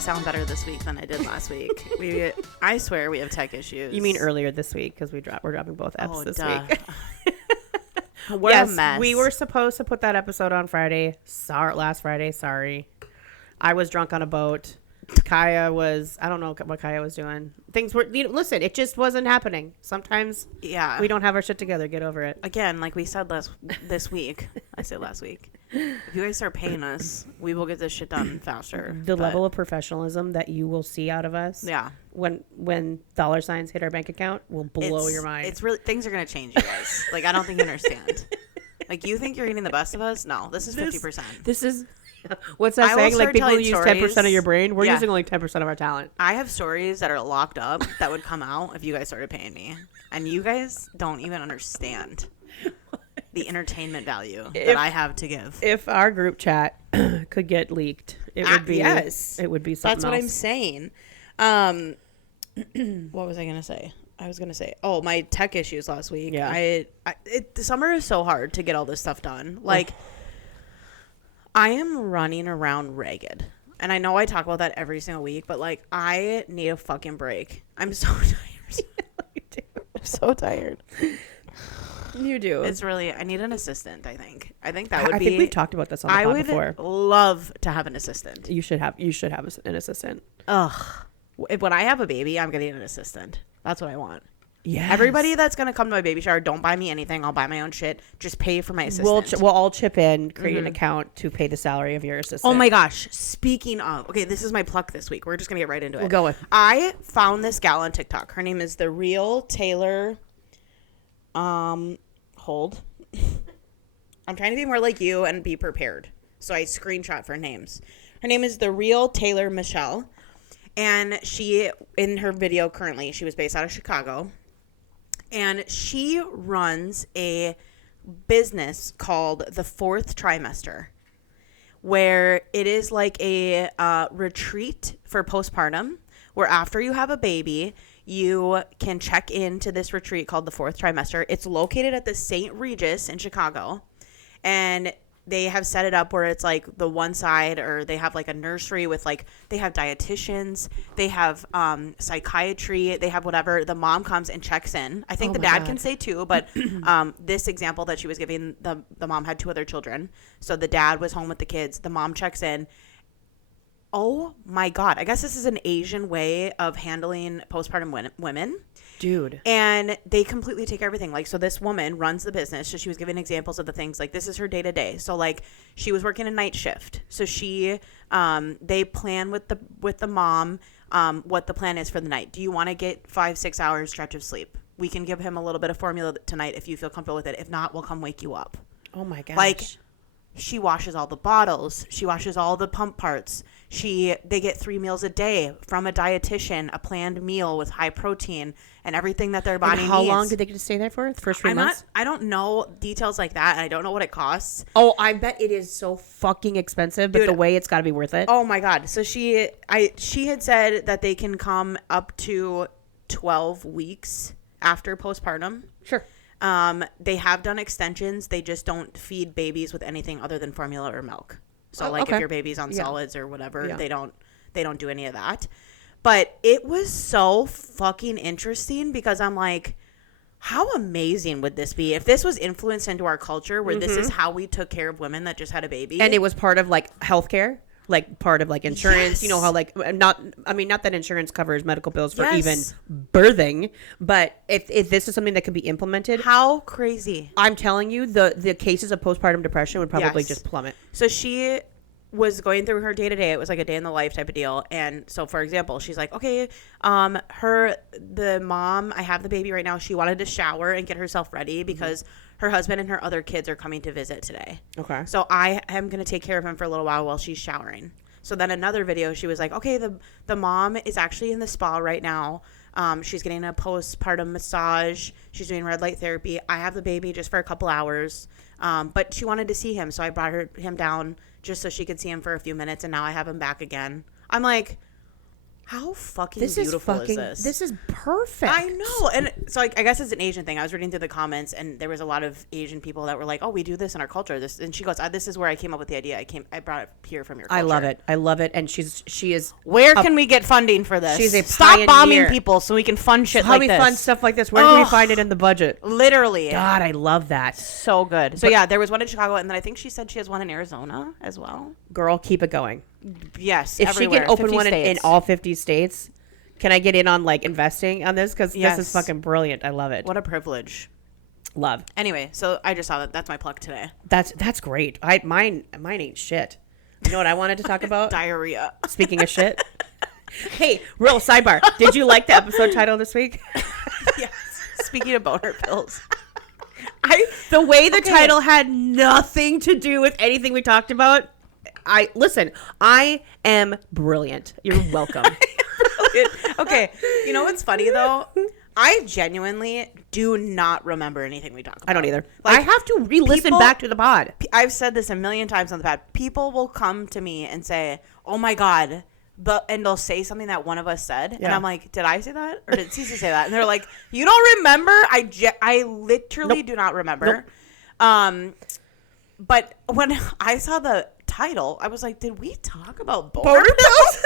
sound better this week than I did last week. I swear we have tech issues. You mean earlier this week? Because we're dropping both eps this week. What a mess. We were supposed to put that episode on Friday. Last Friday. Sorry. I was drunk on a boat. Kiah was, I don't know what Kiah was doing. Things were, listen, it just wasn't happening. Sometimes we don't have our shit together. Get over it. Again, like we said this week. I said last week. If you guys start paying us, we will get this shit done faster. The level of professionalism that you will see out of us. Yeah. When dollar signs hit our bank account will blow your mind. It's really, things are going to change, you guys. Like, I don't think you understand. Like, you think you're getting the best of us? No, this is 50%. This is... What's that saying? Like, people use 10% of your brain. We're using only 10% of our talent. I have stories that are locked up that would come out if you guys started paying me. And you guys don't even understand the entertainment value that I have to give. If our group chat could get leaked, it would be it would be something else. That's what I'm saying. What was I going to say? Oh, my tech issues last week. Yeah. The summer is so hard to get all this stuff done. Like... I am running around ragged. And I know I talk about that every single week, but, like, I need a fucking break. I'm so tired. You do. I'm so tired. You do. It's really, I need an assistant, I think. I think I think we've talked about this on the pod before. I would love to have an assistant. You should have an assistant. Ugh. When I have a baby, I'm getting an assistant. That's what I want. Yeah. Everybody that's going to come to my baby shower, don't buy me anything. I'll buy my own shit. Just pay for my assistant. We'll all chip in, create an account to pay the salary of your assistant. Oh my gosh. Speaking of, okay, this is my pluck this week. We're just going to get right into it. We'll go with. I found this gal on TikTok. Her name is The Real Taylor. Hold. I'm trying to be more like you and be prepared. So I screenshot for names. Her name is The Real Taylor Michelle. And she, in her video currently, she was based out of Chicago. And she runs a business called the Fourth Trimester, where it is like a retreat for postpartum, where after you have a baby, you can check into this retreat called the Fourth Trimester. It's located at the St. Regis in Chicago, and they have set it up where it's like the one side, or they have like a nursery with like, they have dietitians, they have psychiatry, they have whatever. The mom comes and checks in. I think the dad can stay too, but this example that she was giving, the mom had 2 other children. So the dad was home with the kids. The mom checks in. Oh my God. I guess this is an Asian way of handling postpartum women. Dude. And they completely take everything. Like, so this woman runs the business. So she was giving examples of the things, like, this is her day to day. So like, she was working a night shift. So she, they plan with the mom, what the plan is for the night. Do you want to get 5-6 hours stretch of sleep? We can give him a little bit of formula tonight if you feel comfortable with it. If not, we'll come wake you up. Oh my gosh. Like, she washes all the bottles. She washes all the pump parts. They get 3 meals a day from a dietitian, a planned meal with high protein and everything that their body needs. How long did they get to stay there for? The first 3 months? I don't know details like that, and I don't know what it costs. Oh, I bet it is so fucking expensive, but the way it's got to be worth it. Oh my God. So she had said that they can come up to 12 weeks after postpartum. Sure. They have done extensions. They just don't feed babies with anything other than formula or milk. So if your baby's on solids or whatever, they don't do any of that. But it was so fucking interesting because I'm like, how amazing would this be if this was influenced into our culture where this is how we took care of women that just had a baby? And it was part of like healthcare, like part of like insurance. Yes. You know how like not that insurance covers medical bills for even birthing, but if this is something that could be implemented, how crazy! I'm telling you, the cases of postpartum depression would probably just plummet. So she was going through her day to day. It was like a day in the life type of deal. And so, for example, she's like, okay, the mom, I have the baby right now. She wanted to shower and get herself ready because her husband and her other kids are coming to visit today. Okay. So I am going to take care of him for a little while she's showering. So then another video, she was like, okay, the mom is actually in the spa right now. She's getting a postpartum massage. She's doing red light therapy. I have the baby just for a couple hours. But she wanted to see him. So I brought him down just so she could see him for a few minutes. And now I have him back again. I'm like, How fucking beautiful is this? This is perfect. I know. And so I guess it's an Asian thing. I was reading through the comments, and there was a lot of Asian people that were like, oh, we do this in our culture. This, and she goes, this is where I came up with the idea. I brought it here from your culture. I love it. And she is. Where can we get funding for this? She's a Stop pioneer. bombing people so we can fund shit like this. How we fund stuff like this? Where can we find it in the budget? Literally. God, I love that. So good. So yeah, there was one in Chicago, and then I think she said she has one in Arizona as well. Girl, keep it going. Yes. If everywhere. she can open one in all 50 states. Can I get in on like investing on this? Because this is fucking brilliant. I love it. What a privilege. Love. Anyway, so I just saw that. That's my plug today. That's great. Mine ain't shit. You know what I wanted to talk about? Diarrhea. Speaking of shit. Hey, real sidebar. Did you like the episode title this week? Yes. Speaking of boner pills. The way the title had nothing to do with anything we talked about. Listen, I am brilliant. You're welcome. Okay, you know what's funny though? I genuinely do not remember anything we talk about. I don't either. Like, I have to re-listen back to the pod. I've said this a million times on the pod. People will come to me and say, "Oh my god," and they'll say something that one of us said, and I'm like, "Did I say that, or did Cece say that?" And they're like, "You don't remember?" I literally do not remember. But when I saw the title, I was like, "Did we talk about boner pills?"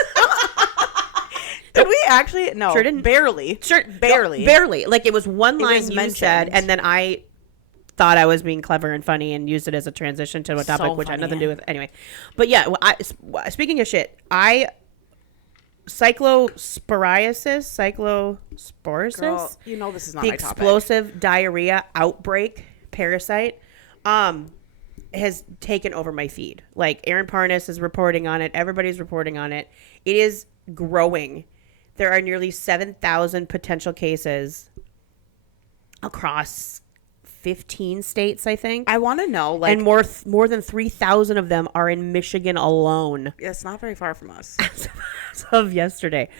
Did we actually? No, sure didn't. Barely. Sure, barely. No, barely. Like it was one line you mentioned. said, and then I thought I was being clever and funny and used it as a transition to a topic which had nothing to do with anyway. But yeah, speaking of shit, cyclosporiasis, Girl, you know this is not the my topic. explosive diarrhea outbreak parasite, has taken over my feed. Like Aaron Parnas is reporting on it. Everybody's reporting on it. It is growing. There are nearly 7,000 potential cases across 15 states, I think. I want to know, like, and more than 3,000 of them are in Michigan alone. It's not very far from us. As of yesterday.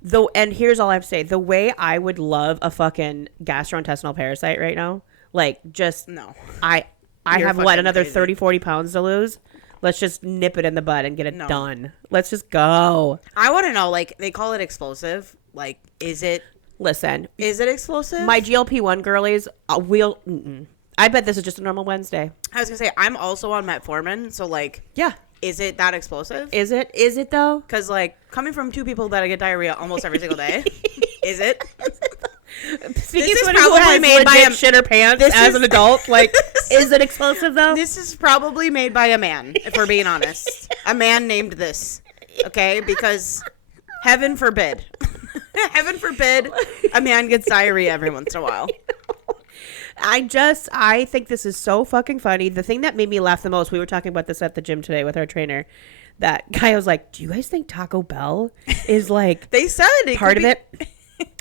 Though, and here's all I have to say. The way I would love a fucking gastrointestinal parasite right now, like, just no. I have another crazy. 30, 40 pounds to lose. Let's just nip it in the bud and get it done. Let's just go. I want to know, like, they call it explosive. Like, is it explosive? My GLP-1 girlies, I bet this is just a normal Wednesday. I was going to say, I'm also on metformin. So, like, yeah. Is it that explosive? Is it though? Because, like, coming from two people that get diarrhea almost every single day, is it? Speaking of probably made by a shitter pants as an adult, like, is it explosive though? This is probably made by a man, if we're being honest. A man named this, okay? Because heaven forbid, a man gets diarrhea every once in a while. I think this is so fucking funny. The thing that made me laugh the most, we were talking about this at the gym today with our trainer. That guy was like, "Do you guys think Taco Bell is like they said part of it?"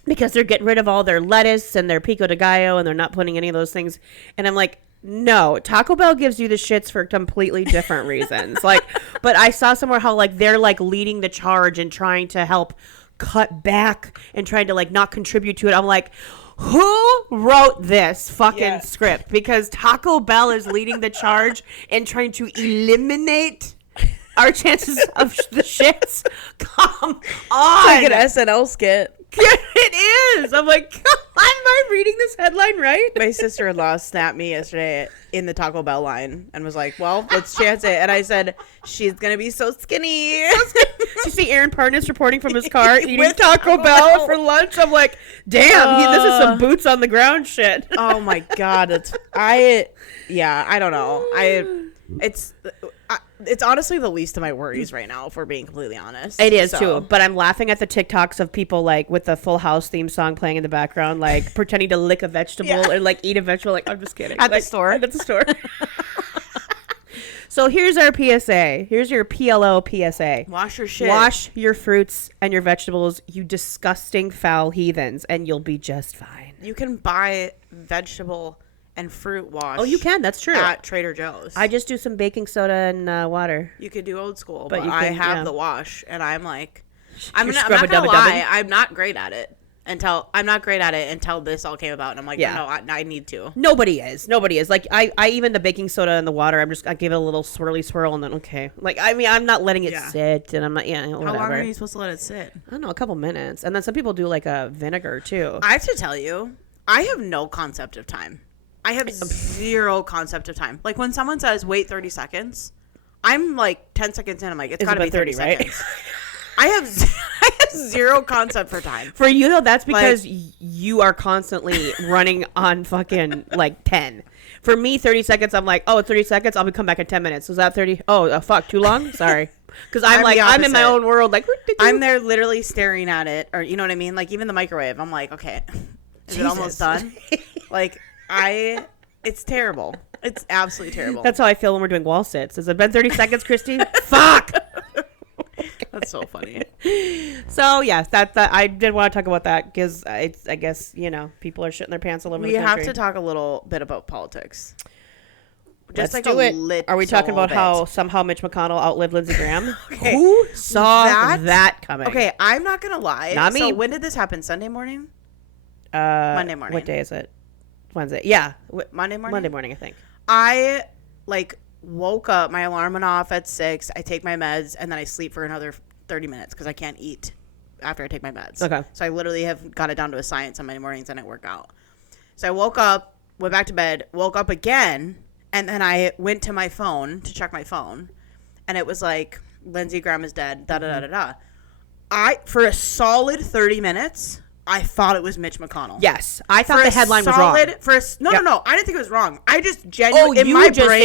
Because they're getting rid of all their lettuce and their pico de gallo and they're not putting any of those things. And I'm like, no, Taco Bell gives you the shits for completely different reasons. Like, but I saw somewhere how like they're like leading the charge and trying to help cut back and trying to like not contribute to it. I'm like, who wrote this fucking script? Because Taco Bell is leading the charge and trying to eliminate our chances of the shits. Come on. Like an SNL skit. It is. I'm like, am I reading this headline right? My sister-in-law snapped me yesterday in the Taco Bell line and was like, well, let's chance it. And I said, she's going to be so skinny. Did you see Aaron Parnas reporting from his car eating Taco Bell for lunch? I'm like, damn, this is some boots on the ground shit. Oh, my God. I don't know. It's honestly the least of my worries right now, if we're being completely honest. It is too, but I'm laughing at the TikToks of people like with the Full House theme song playing in the background, like pretending to lick a vegetable or like eat a vegetable. Like, I'm just kidding. At the store. So here's our PSA. Here's your PLO PSA. Wash your shit. Wash your fruits and your vegetables, you disgusting foul heathens, and you'll be just fine. You can buy vegetable and fruit wash. Oh, you can. That's true. At Trader Joe's. I just do some baking soda and water. You could do old school, But but you I can, have the wash, and I'm like, I'm not scrub-a-dubba-dubbing. gonna lie, I'm not great at it. I'm not great at it until this all came about. And I'm like, Yeah. no, I need to. Nobody is. Like, I even the baking soda in the water, I give it a little swirl and then, okay. Like, I mean, I'm not letting it sit and I'm not, whatever. How long are you supposed to let it sit? I don't know, a couple minutes. And then some people do like a vinegar too. I have to tell you, I have no concept of time. I have zero concept of time. Like when someone says, wait 30 seconds, I'm like 10 seconds in. I'm like, it's got to be 30 seconds. Right? I have zero concept for time. For you, though, that's because you are constantly running on fucking like 10. For me, 30 seconds, I'm like, oh, 30 seconds, I'll be come back in 10 minutes. Was that 30? Oh, fuck, too long? Sorry. Because I'm in my own world. Like, I'm there literally staring at it. Or, you know what I mean? Like, even the microwave, I'm like, okay, is it almost done? Like, it's terrible. It's absolutely terrible. That's how I feel when we're doing wall sits. Has it been 30 seconds, Christy? Fuck! That's so funny. So yeah, that I did want to talk about that because I guess people are shitting their pants all over the country. We have to talk a little bit about politics. Just Let's do it. Are we talking about how somehow Mitch McConnell outlived Lindsey Graham? Okay. Who saw that coming? Okay, I'm not gonna lie. Not me. So when did this happen? Sunday morning? Monday morning. What day is it? Wednesday. Yeah, Monday morning. Monday morning, I think. I woke up. My alarm went off at 6. I take my meds and then I sleep for another 30 minutes because I can't eat after I take my meds. Okay. So I literally have got it down to a science on Monday mornings and I work out. So I woke up, went back to bed, woke up again, and then I went to my phone to check my phone, and it was like, Lindsey Graham is dead, da-da-da-da-da. For a solid 30 minutes, I thought it was Mitch McConnell. Yes. I thought the headline was wrong. No, I didn't think it was wrong. I just genuinely, in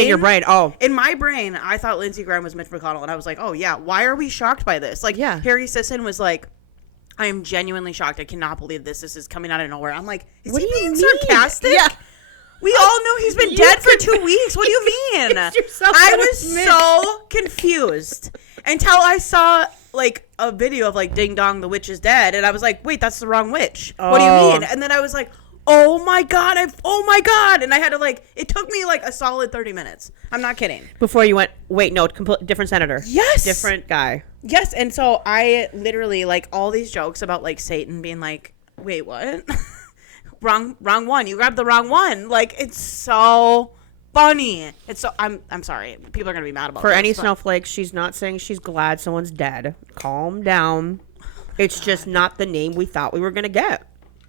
your brain. In my brain, I thought Lindsey Graham was Mitch McConnell, and I was like, oh, yeah, why are we shocked by this? Like, Harry Sisson was like, I am genuinely shocked. I cannot believe this. This is coming out of nowhere. I'm like, is he being sarcastic? Yeah. We all know he's been dead for 2 weeks. What do you mean? I was so confused until I saw a video of Ding Dong, the witch is dead, and I was like, wait, that's the wrong witch. What do you mean? And then I was like, oh my god, and I had to it took me a solid 30 minutes. I'm not kidding. Before you went, wait, no, different senator. Yes. Different guy. Yes, and so I literally all these jokes about Satan being wait, what? wrong one. You grabbed the wrong one. It's so funny. It's so I'm sorry. People are gonna be mad about for this, any snowflakes. She's not saying she's glad someone's dead. Calm down. It's just not the name we thought we were gonna get.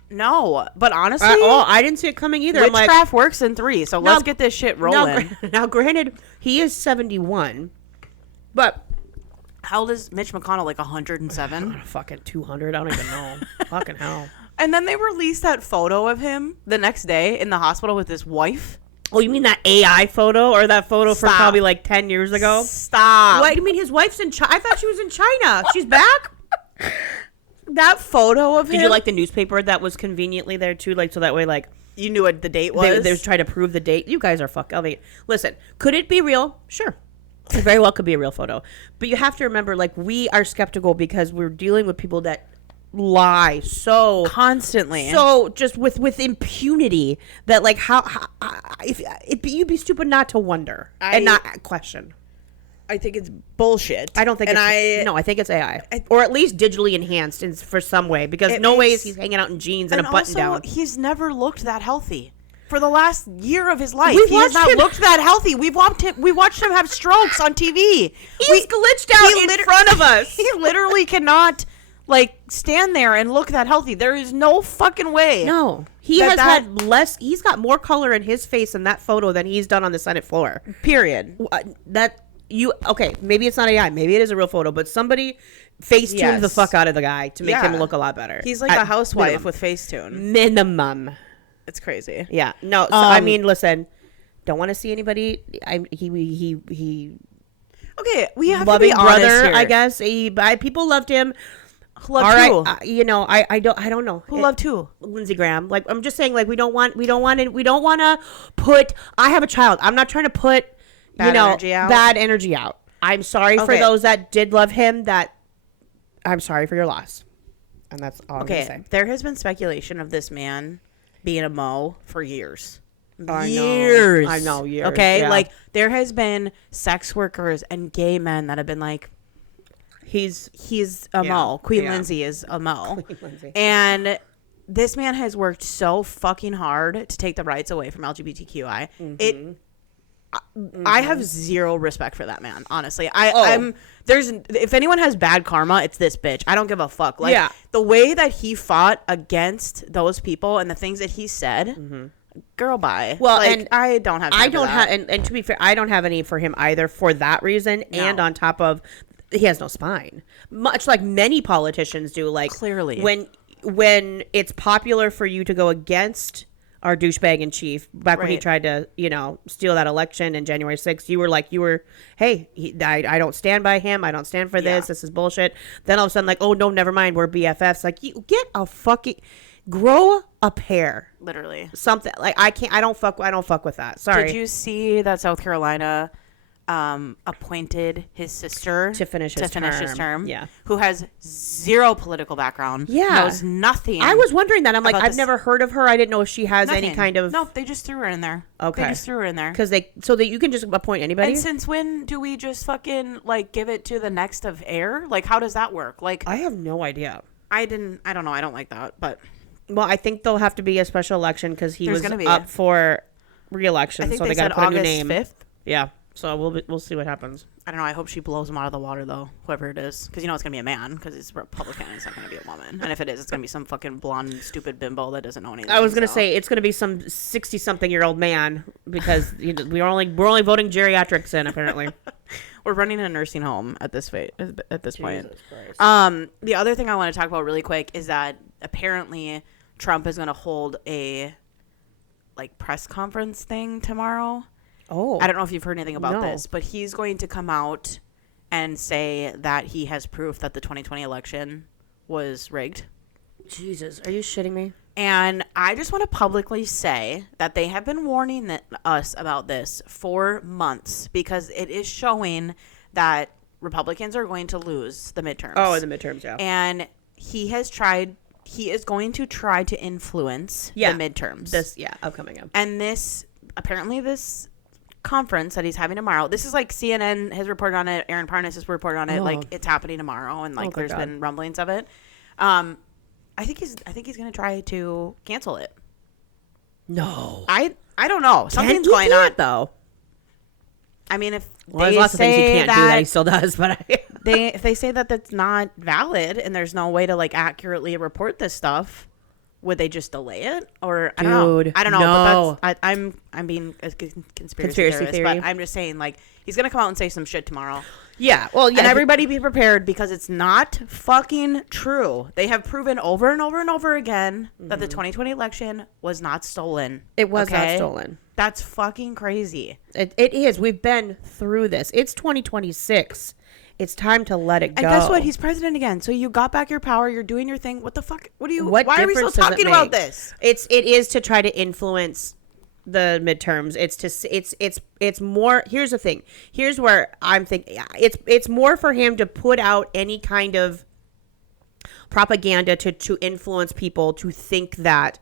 No, but honestly, I didn't see it coming either. Witchcraft works in 3, so let's get this shit rolling. Now, granted, he is 71, but how old is Mitch McConnell? 107? Fucking 200. I don't even know. Fucking hell. And then they released that photo of him the next day in the hospital with his wife. Oh, you mean that AI photo or that photo from probably 10 years ago? Stop. What? You mean his wife's in China? I thought she was in China. She's back? That photo of him. Did you like the newspaper that was conveniently there too? So that way, you knew what the date was? They was trying to prove the date. You guys are listen, could it be real? Sure. It very well could be a real photo. But you have to remember, we are skeptical because we're dealing with people that lie so constantly, so just with impunity that you'd be stupid not to wonder and not question. I think it's bullshit. I don't think I think it's AI. Or at least digitally enhanced for some way, because no way is he's hanging out in jeans and a button down. He's never looked that healthy. For the last year of his life, he has not looked that healthy. We watched him have strokes on TV. He's glitched out in front of us. He literally cannot stand there and look that healthy. There is no fucking way. No. He has had less. He's got more color in his face in that photo than he's done on the Senate floor. Period. Maybe it's not AI. Maybe it is a real photo, but somebody face-tuned the fuck out of the guy to make him look a lot better. He's like a housewife with Facetune. Minimum. It's crazy. Yeah. No, so, I mean, listen, don't want to see anybody. He okay, we have loving to be honest brother, here. I guess. People loved him. Loved who? I don't know. Who loved who? Lindsey Graham. I'm just saying, we don't want to put. I have a child. I'm not trying to put bad energy out. I'm sorry for those that did love him. I'm sorry for your loss, and that's all I'm gonna say. There has been speculation of this man being a Mo for years. I know years. Okay, yeah. There has been sex workers and gay men that have been he's a Mo. Queen Lindsey is a Mo. And this man has worked so fucking hard to take the rights away from LGBTQI. I have zero respect for that man, honestly. If anyone has bad karma, it's this bitch. I don't give a fuck. Like, the way that he fought against those people and the things that he said, girl, bye. Well, like, and I don't have time for that. And to be fair, I don't have any for him either for that reason. No. And on top of, he has no spine, much like many politicians do. Like, clearly, when it's popular for you to go against our douchebag in chief, back when he tried to, steal that election in January 6th, you were, hey, I don't stand by him. I don't stand for this. This is bullshit. Then all of a sudden, like, oh no, never mind. We're BFFs. Like, you get a fucking, grow a pair. Literally. Something like, I don't fuck with that. Sorry. Did you see that South Carolina appointed his sister to finish his term? Yeah. Who has zero political background. Yeah. Knows nothing. I was wondering that. I'm like, I've never heard of her. I didn't know if she has any kind of. No, they just threw her in there. Okay. They just threw her in there. So that you can just appoint anybody. And since when do we just fucking like give it to the next of heir? Like, how does that work? Like, I have no idea. I don't know. I don't like that, but. Well, I think there'll have to be a special election because he was up for re-election, so they got to put a new name. 5th? Yeah, so we'll see what happens. I don't know. I hope she blows him out of the water, though, whoever it is, because it's gonna be a man, because it's Republican. It's not gonna be a woman, and if it is, it's gonna be some fucking blonde, stupid bimbo that doesn't know anything. I was gonna say it's gonna be some 60-something-year-old man because we're only voting geriatrics in apparently. We're running a nursing home at this point. The other thing I want to talk about really quick is that apparently Trump is going to hold a press conference thing tomorrow. Oh. I don't know if you've heard anything about this, but he's going to come out and say that he has proof that the 2020 election was rigged. Jesus, are you shitting me? And I just want to publicly say that they have been warning us about this for months because it is showing that Republicans are going to lose the midterms. Oh, the midterms, yeah. And he is going to try to influence the midterms. Upcoming. And this conference that he's having tomorrow, this is like CNN has reported on it, Aaron Parnas has reported on it, like it's happening tomorrow, and there's been rumblings of it. I think he's going to try to cancel it. No. I don't know. Something's going on though. I mean, if there's lots of things he can't do that he still does, but if they say that that's not valid and there's no way to accurately report this stuff, would they just delay it? Or I don't know. No. But I'm being a conspiracy theorist, but I'm just saying he's gonna come out and say some shit tomorrow. Yeah. Well, yeah. And everybody be prepared because it's not fucking true. They have proven over and over and over again that the 2020 election was not stolen. It was not stolen. That's fucking crazy. It is. We've been through this. It's 2026. It's time to let it go. And guess what? He's president again. So you got back your power. You're doing your thing. What the fuck? Why are we still talking about this? It is to try to influence the midterms. It's more. Here's the thing. Here's where I'm thinking. It's more for him to put out any kind of propaganda to influence people to think that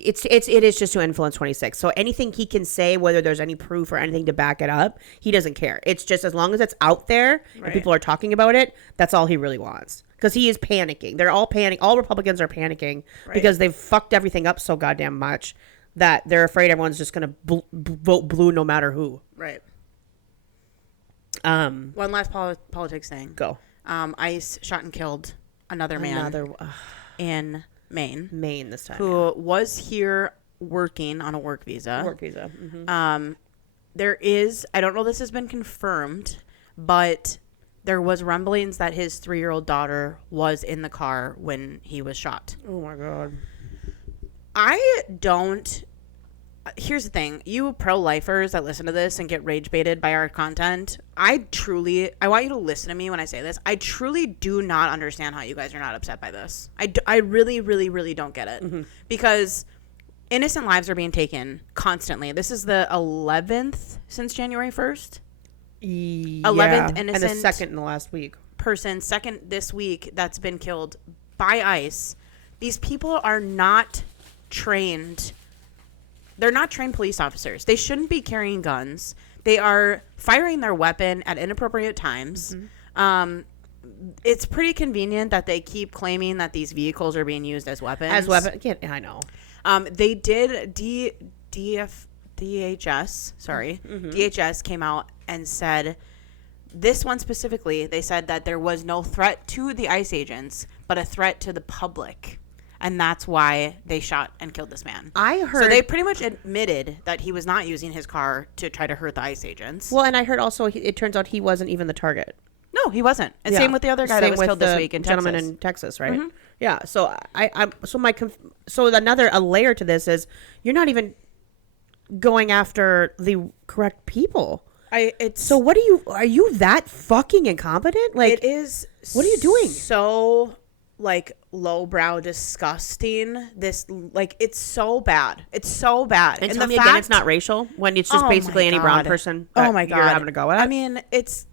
it is just to influence 26. So anything he can say, whether there's any proof or anything to back it up, he doesn't care. It's just as long as it's out there and people are talking about it, that's all he really wants. Because he is panicking. They're all panicking. All Republicans are panicking because they've fucked everything up so goddamn much that they're afraid everyone's just going to vote blue no matter who. Right. One last politics thing. Go. ICE shot and killed another man in Maine this time. Who was here working on a work visa. Mm-hmm. There is, I don't know if this has been confirmed, but there was rumblings that his 3-year-old daughter was in the car when he was shot. Oh my God. Here's the thing. You pro-lifers that listen to this and get rage baited by our content, I want you to listen to me when I say this. I truly do not understand how you guys are not upset by this. I really, really, really don't get it. Mm-hmm. Because innocent lives are being taken constantly. This is the 11th since January 1st. 11th innocent. And the second in the last week. Second this week that's been killed by ICE. These people are not trained. They're not trained police officers. They shouldn't be carrying guns. They are firing their weapon at inappropriate times. Mm-hmm. it's pretty convenient that they keep claiming that these vehicles are being used as weapons. Yeah, I know. They did DHS, sorry. DHS came out and said, this one specifically, they said that there was no threat to the ICE agents, but a threat to the public. And that's why they shot and killed this man. I heard... So they pretty much admitted that he was not using his car to try to hurt the ICE agents. Well, and I heard also it turns out he wasn't even the target. No, he wasn't. And same with the other guy that was killed this week in Texas. Gentleman in Texas, right? Mm-hmm. Yeah. So a layer to this is you're not even going after the correct people. So what are you that fucking incompetent? Like, it is. What are you doing? So like lowbrow, disgusting. This it's so bad. It's so bad. And tell me again, it's not racial when it's just basically any brown person. Oh my God, you're having to go with. I mean, it's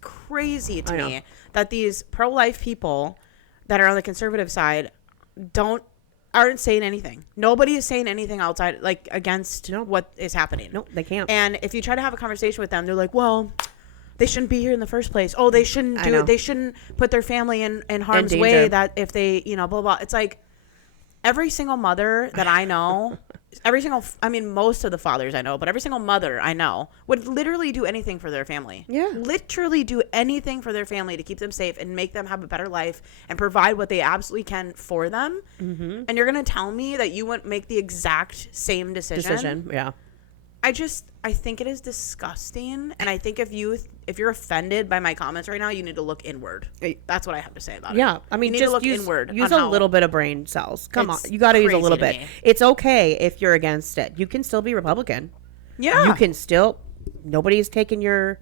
crazy to me that these pro-life people that are on the conservative side aren't saying anything. Nobody is saying anything outside, like, against what is happening. No, they can't. And if you try to have a conversation with them, they're like, well, they shouldn't be here in the first place. Oh, they shouldn't do it. They shouldn't put their family in harm's way, that if they, blah, blah. It's like every single mother that I know, most of the fathers I know, but every single mother I know would literally do anything for their family. Yeah. Literally do anything for their family to keep them safe and make them have a better life and provide what they absolutely can for them. Mm-hmm. And you're going to tell me that you wouldn't make the exact same decision? Yeah. I think it is disgusting. And I think if you're offended by my comments right now, you need to look inward. That's what I have to say about it. Yeah. I mean, you need just to look inward. Use a little bit of brain cells. Come on. You got to use a little bit. It's okay if you're against it. You can still be Republican. Yeah. You can still, nobody's taking your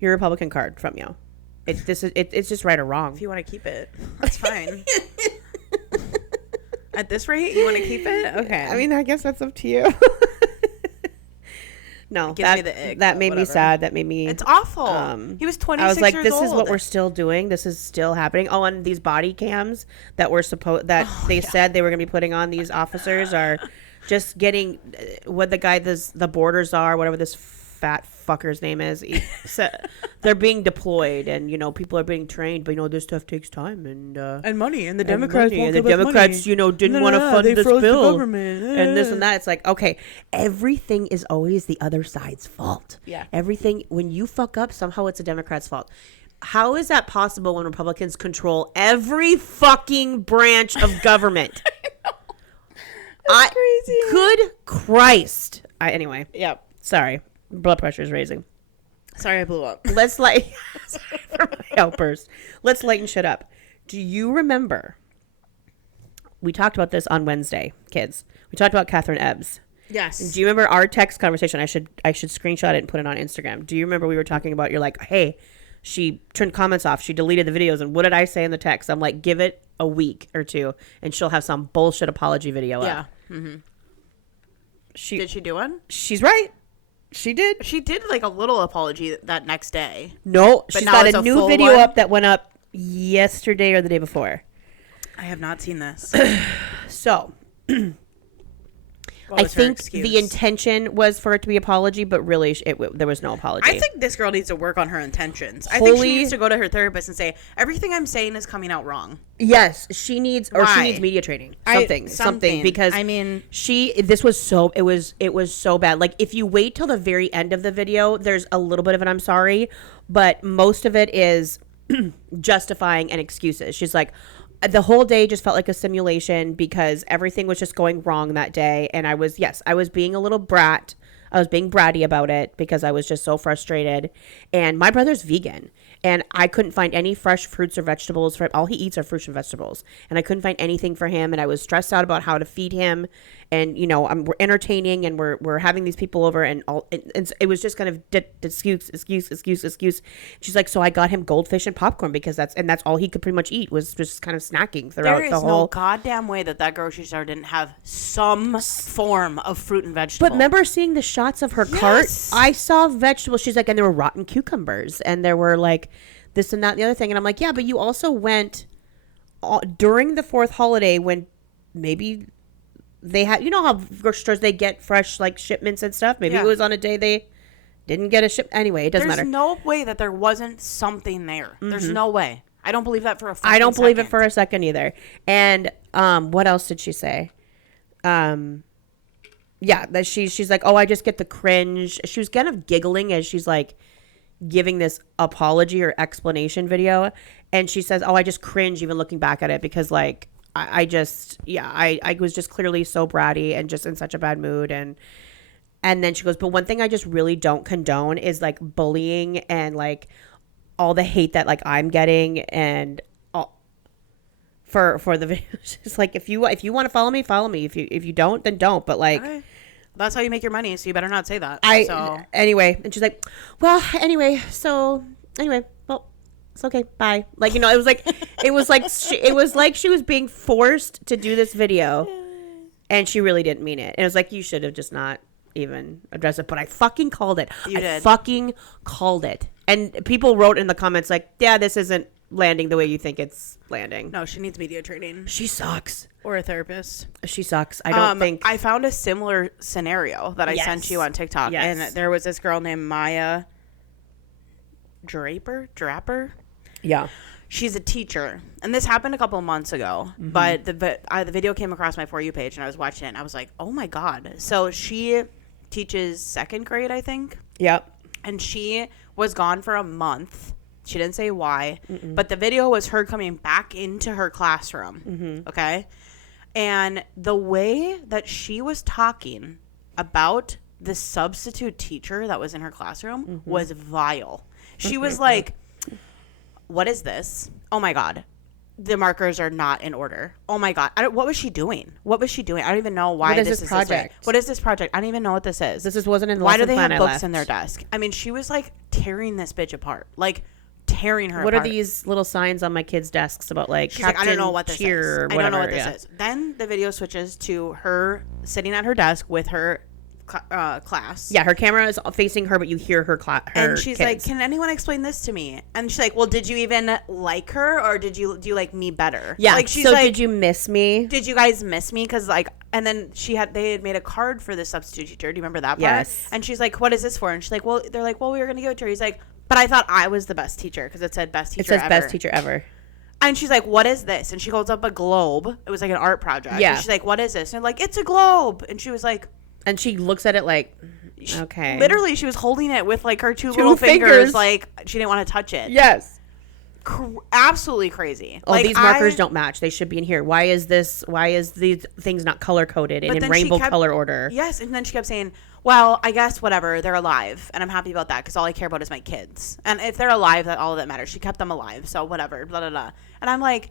Republican card from you. It's just right or wrong. If you want to keep it, that's fine. At this rate, you want to keep it? Okay. I mean, I guess that's up to you. No, that made me sad. That made me... It's awful. He was 26 years old. I was like, this is what we're still doing. This is still happening. Oh, and these body cams that said they were going to be putting on these officers are just getting what the guy, the borders are, whatever this fat fucker's name is. They're being deployed, and people are being trained, but this stuff takes time and money, and the Democrats didn't want to fund this bill and this and that. It's like, okay, everything is always the other side's fault. Yeah, everything, when you fuck up, somehow it's a Democrat's fault. How is that possible when Republicans control every fucking branch of government? That's crazy. Good Christ. Anyway. Yep. Sorry. Blood pressure is raising. Sorry, I blew up. Sorry for my outburst. Let's lighten shit up. Do you remember? We talked about this on Wednesday, kids. We talked about Catherine Ebbs. Yes. Do you remember our text conversation? I should screenshot it and put it on Instagram. Do you remember we were talking about? You're like, hey, she turned comments off. She deleted the videos. And what did I say in the text? I'm like, give it a week or two, and she'll have some bullshit apology video up. Yeah. Mm-hmm. Did she do one? She's right. She did. She did like a little apology that next day. No, she's got a new video up that went up yesterday or the day before. I have not seen this. So, I think the intention was for it to be apology, but really there was no apology. I think this girl needs to work on her intentions. I think she needs to go to her therapist and say, everything I'm saying is coming out wrong. Yes, she needs media training. Something. Because I mean, it was so bad. Like, if you wait till the very end of the video, there's a little bit of an I'm sorry, but most of it is justifying and excuses. She's like, the whole day just felt like a simulation because everything was just going wrong that day. And I was being a little brat. I was being bratty about it because I was just so frustrated. And my brother's vegan, and I couldn't find any fresh fruits or vegetables for him. All he eats are fruits and vegetables. And I couldn't find anything for him. And I was stressed out about how to feed him. And, we're entertaining, and we're having these people over, and it was just kind of excuse. She's like, so I got him goldfish and popcorn because that's all he could pretty much eat was just kind of snacking throughout the whole. There is no goddamn way that grocery store didn't have some form of fruit and vegetable. But remember seeing the shots of her cart? I saw vegetables. She's like, and there were rotten cucumbers, and there were like this and that and the other thing. And I'm like, yeah, but you also went during the fourth holiday when maybe they had, how grocery stores, they get fresh like shipments and stuff. Maybe it was on a day they didn't get a ship. Anyway, it doesn't matter. There's no way that there wasn't something there. Mm-hmm. There's no way. I don't believe that for a fucking I don't believe it second. for a second either. And what else did she say? Yeah, that she's like, oh, I just get the cringe. She was kind of giggling as she's like giving this apology or explanation video, and she says, oh, I just cringe even looking back at it because like I was just clearly so bratty and just in such a bad mood. And then she goes, but one thing I just really don't condone is like bullying and like all the hate that like I'm getting and all for the video. It's like if you want to follow me, follow me. If you don't, then don't. But like, okay. That's how you make your money, so you better not say that. Anyway, and she's like, well, anyway, well, it's okay, bye. Like, you know, it was like she was being forced to do this video, and she really didn't mean it. And it was like, you should have just not even addressed it. But I fucking called it. I fucking called it. And people wrote in the comments like, yeah, this isn't landing the way you think it's landing. No, she needs media training. She sucks. Or a therapist. She sucks. I don't think. I found a similar scenario that I sent you on TikTok. Yes. And there was this girl named Maya Draper. Yeah. She's a teacher. And this happened a couple of months ago. Mm-hmm. But the video came across my For You page, and I was watching it, and I was like, oh, my God. So she teaches second grade, I think. Yep. And she was gone for a month. She didn't say why. Mm-mm. But the video was her coming back into her classroom. Mm-hmm. Okay? And the way that she was talking about the substitute teacher that was in her classroom mm-hmm. was vile. She was like, what is this? Oh, my God. The markers are not in order. Oh, my God. What was she doing? I don't even know why this is project. This way. What is this project? I don't even know what this is. This wasn't in the Why do they have books in their desk? I mean, she was like tearing this bitch apart. Like, tearing her what apart. Are these little signs on my kids' desks about like she's like, I don't know what this is. I don't know what this is. Then the video switches to her sitting at her desk with her class. Yeah, her camera is facing her, but you hear her class. And she's like, can anyone explain this to me? And she's like, well, did you even like her, or do you like me better? Yeah. Like, she's so like, did you miss me? Did you guys miss me? Because like, and then they had made a card for the substitute teacher. Do you remember that part? Yes. And she's like, what is this for? And she's like, well, they're like, well, we were gonna give it to her. He's like, but I thought I was the best teacher because it said best teacher ever. Best teacher ever. And she's like, what is this? And she holds up a globe. It was like an art project. Yeah. And she's like, what is this? And they're like, it's a globe. And she was like. And she looks at it like, okay. Literally, she was holding it with like her two little fingers. Like, she didn't want to touch it. Yes. Absolutely crazy. Oh, like, these markers don't match. They should be in here. Why is these things not color coded and in rainbow color order? Yes. And then she kept saying, well, I guess whatever. They're alive. And I'm happy about that because all I care about is my kids. And if they're alive, that's all that matters. She kept them alive. So whatever. Blah, blah, blah. And I'm like,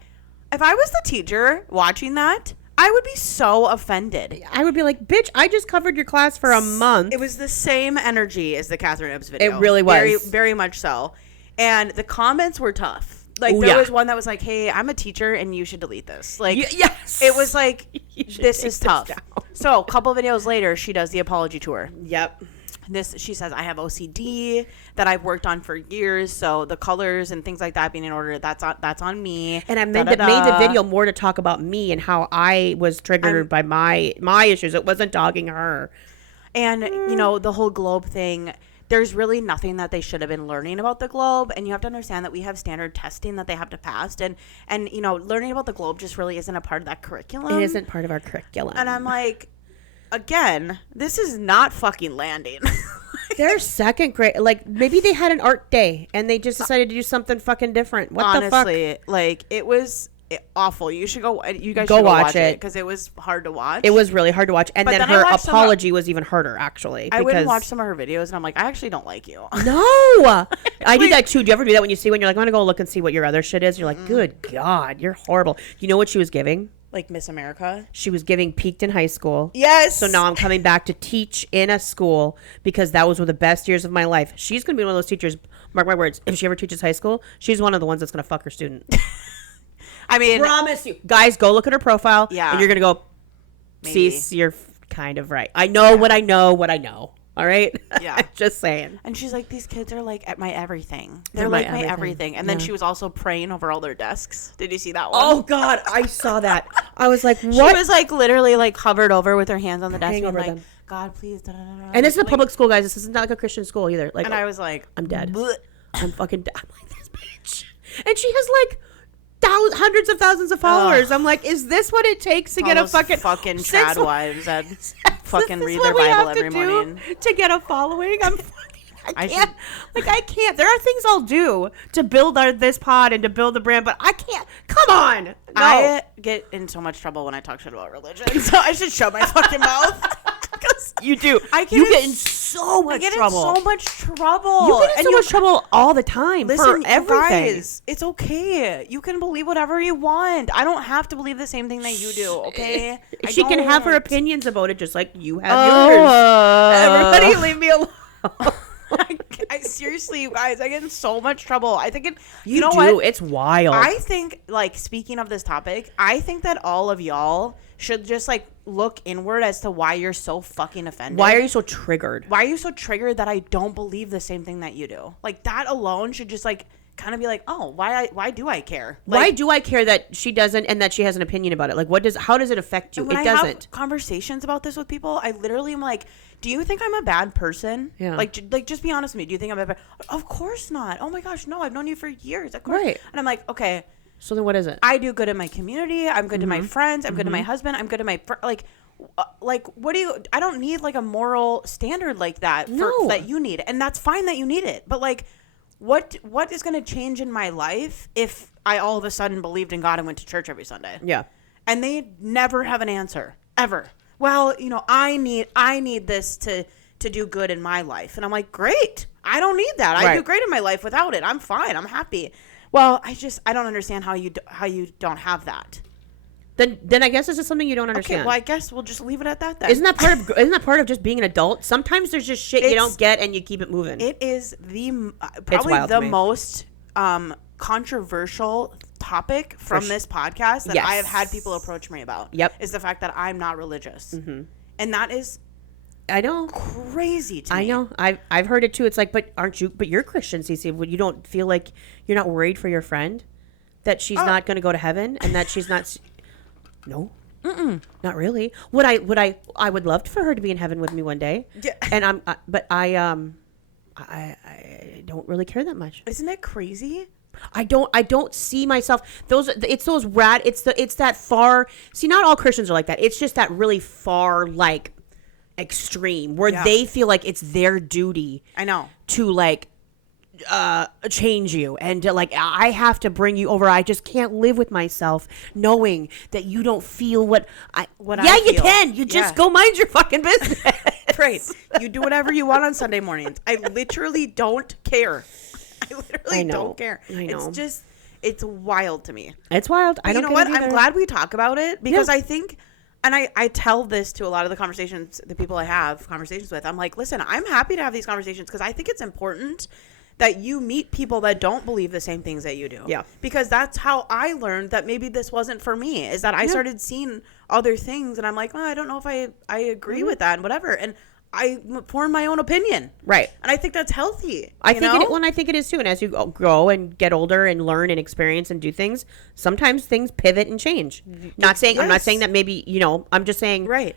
if I was the teacher watching that, I would be so offended. I would be like, bitch, I just covered your class for a month. It was the same energy as the Catherine Ebbs video. It really was. Very, very much so. And the comments were tough. Like, there was one that was like, hey, I'm a teacher and you should delete this. Like, yes. It was like, this is tough. So a couple of videos later, she does the apology tour. Yep. She says, I have OCD that I've worked on for years, so the colors and things like that being in order, that's on me. And I made the video more to talk about me and how I was triggered by my issues. It wasn't dogging her. And, you know, the whole globe thing, there's really nothing that they should have been learning about the globe. And you have to understand that we have standard testing that they have to pass. And you know, learning about the globe just really isn't a part of that curriculum. It isn't part of our curriculum. And I'm like, again, this is not fucking landing. They're second grade. Like, maybe they had an art day and they just decided to do something fucking different. Honestly, the fuck? Like, it was awful. You guys should go watch it because it was hard to watch. It was really hard to watch. And then her apology was even harder, actually. I went and watched some of her videos and I'm like, I actually don't like you. No. I do that too. Do you ever do that when you're like, I'm going to go look and see what your other shit is? You're like, good God, you're horrible. You know what she was giving? Like Miss America? She was giving peaked in high school. Yes. So now I'm coming back to teach in a school because that was one of the best years of my life. She's going to be one of those teachers, mark my words, if she ever teaches high school, she's one of the ones that's going to fuck her student. I mean, promise you. Guys, go look at her profile. Yeah. And you're going to go, see, you're kind of right. I know what I know. All right? Yeah. Just saying. And she's like, these kids are like at my everything. They're like my everything. And then she was also praying over all their desks. Did you see that one? Oh, God. I saw that. I was like, what? She was like literally like hovered over with her hands on the desk. Hang over like, them. God, please. Da, da, da, da. And this is a public school, guys. This is not like a Christian school either. Like, and I was like, I'm dead. Bleh. I'm fucking dead. I'm like, this bitch. And she has like hundreds of thousands of followers. I'm like, is this what it takes to get a fucking trad wives that fucking read their Bible every morning to get a following? I can't. There are things I'll do to build this pod and to build the brand, but I can't. Come on. No. I get in so much trouble when I talk shit about religion, so I should shut my fucking mouth. You do. You get in so much trouble. You get in so much trouble all the time. Listen, for everything. Guys, it's okay. You can believe whatever you want. I don't have to believe the same thing that you do, okay? She can have her opinions about it just like you have yours. Everybody leave me alone. I seriously, you guys, I get in so much trouble. I think you know what? It's wild. I think, like, speaking of this topic, I think that all of y'all should just, like, look inward as to why you're so fucking offended. Why are you so triggered? Why are you so triggered that I don't believe the same thing that you do? Like, that alone should just, like, kind of be like, oh, why do I care? Like, why do I care that she doesn't and that she has an opinion about it? Like, how does it affect you? It doesn't. I have conversations about this with people, I literally am like, do you think I'm a bad person? Yeah. Like, just be honest with me. Do you think I'm a bad? Of course not. Oh my gosh, no. I've known you for years. Of course. Right. And I'm like, okay. So then what is it? I do good in my community. I'm good to my friends. I'm good to my husband. I'm good to my like. What do you? I don't need like a moral standard like that that you need, and that's fine that you need it. But like, what is going to change in my life if I all of a sudden believed in God and went to church every Sunday? Yeah. And they never have an answer ever. Well, you know, I need this to do good in my life. And I'm like, great. I don't need that. I do great in my life without it. I'm fine. I'm happy. Well, I don't understand how you don't have that. Then I guess this is something you don't understand. Okay, well, I guess we'll just leave it at that then. Isn't that part of just being an adult? Sometimes there's just shit you don't get and you keep it moving. It is probably the most controversial topic from this podcast that I have had people approach me about. Yep. Is the fact that I'm not religious. Mm-hmm. And that is I know crazy to me. I know. I've heard it too. It's like, but you're Christian, Cece. You don't feel like you're not worried for your friend that she's not going to go to heaven and that she's not No. Not really. I would love for her to be in heaven with me one day. Yeah. And I don't really care that much. Isn't that crazy? I don't see myself it's that far. See, not all Christians are like that. It's just that really far like extreme where they feel like it's their duty. I know. To like change you and to, like, I have to bring you over. I just can't live with myself knowing that you don't feel what I feel. You can. You just go mind your fucking business. Right. You do whatever you want on Sunday mornings. I literally don't care. I literally don't care. I know. It's wild to me. It's wild. But you know what? I'm glad we talk about it because I think, and I tell this to a lot of the people I have conversations with. I'm like, listen, I'm happy to have these conversations because I think it's important that you meet people that don't believe the same things that you do. Yeah. Because that's how I learned that maybe this wasn't for me, is that I started seeing other things and I'm like, I don't know if I agree with that and whatever. And I form my own opinion. Right. And I think that's healthy. I think it is too. And as you grow and get older and learn and experience and do things, sometimes things pivot and change. I'm not saying that maybe, I'm just saying. Right.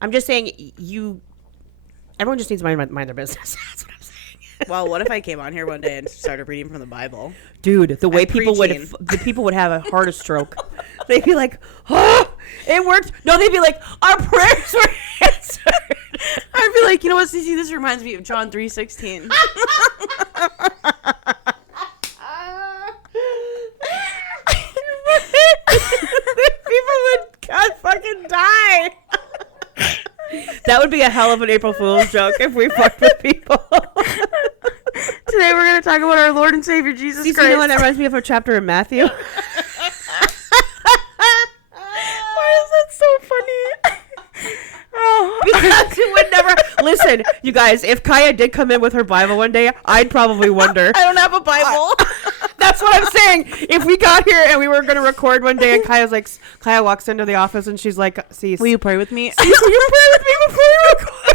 I'm just saying everyone just needs to mind their business. That's what I'm saying. Well, what if I came on here one day and started reading from the Bible? Dude, the way people would have a heart stroke. They'd be like, oh, it worked. No, they'd be like, our prayers were answered. I'd be like, you know what, Cece, this reminds me of John 3:16. People would fucking die. That would be a hell of an April Fool's joke if we fucked with people. Today we're going to talk about our Lord and Savior Jesus Christ. You know what that reminds me of a chapter in Matthew? Why is that so funny? Oh. Because it would never... Listen, you guys, if Kiah did come in with her Bible one day, I'd probably wonder. I don't have a Bible. That's what I'm saying. If we got here and we were going to record one day and Kiah walks into the office and she's like, Cease, will you pray with me? Will you pray with me before you record?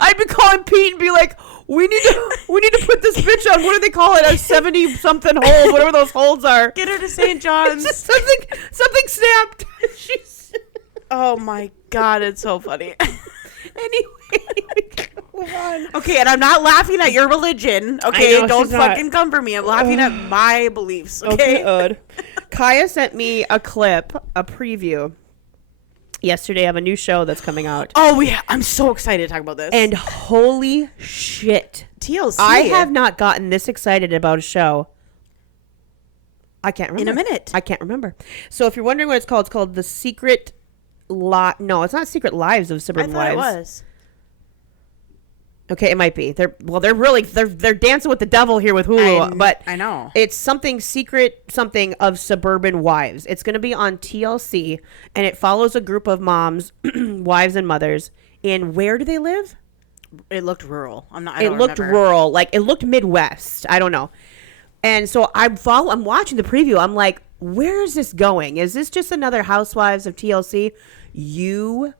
I'd be calling Pete and be like, we need to put this bitch on. What do they call it? A 70-something hole, whatever those holes are. Get her to St. John's. Just something snapped. Oh my God, it's so funny. Anyway, Move on. Okay, and I'm not laughing at your religion. Okay, know, don't she's not. fucking come for me. I'm laughing at my beliefs. Okay. Kiah sent me a clip, a preview yesterday of a new show that's coming out. Oh yeah, I'm so excited to talk about this. And holy shit. TLC. I have not gotten this excited about a show. I can't remember. In a minute. I can't remember. So if you're wondering what it's called The Secret No, it's not Secret Lives of I Suburban thought Wives. it was. Okay, it might be. They're dancing with the devil here with Hulu, but I know. It's something of Suburban Wives. It's going to be on TLC, and it follows a group of moms, wives and mothers in, where do they live? It looked rural. It looked rural, like it looked Midwest. I don't know. And so I'm watching the preview. I'm like, where is this going? Is this just another Housewives of TLC? You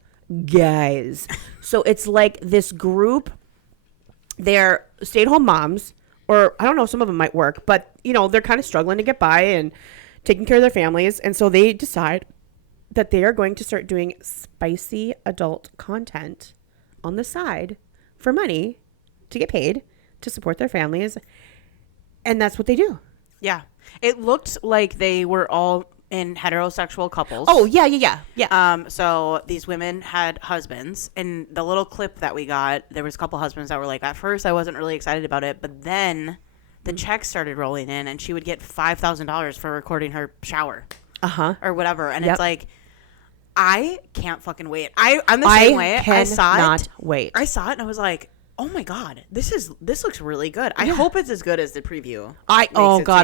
guys. So it's like this group. They're stay-at-home moms, or I don't know, some of them might work, but they're kind of struggling to get by and taking care of their families. And so they decide that they are going to start doing spicy adult content on the side for money to get paid to support their families. And that's what they do. Yeah. It looked like they were all in heterosexual couples. Oh, yeah. So these women had husbands, and the little clip that we got, there was a couple husbands that were like, at first I wasn't really excited about it, but then the checks started rolling in, and she would get $5,000 for recording her shower. Or whatever. And it's like, I can't fucking wait. I'm the same way. I saw it. Wait. I saw it and I was like, oh my God, this looks really good. I hope it's as good as the preview.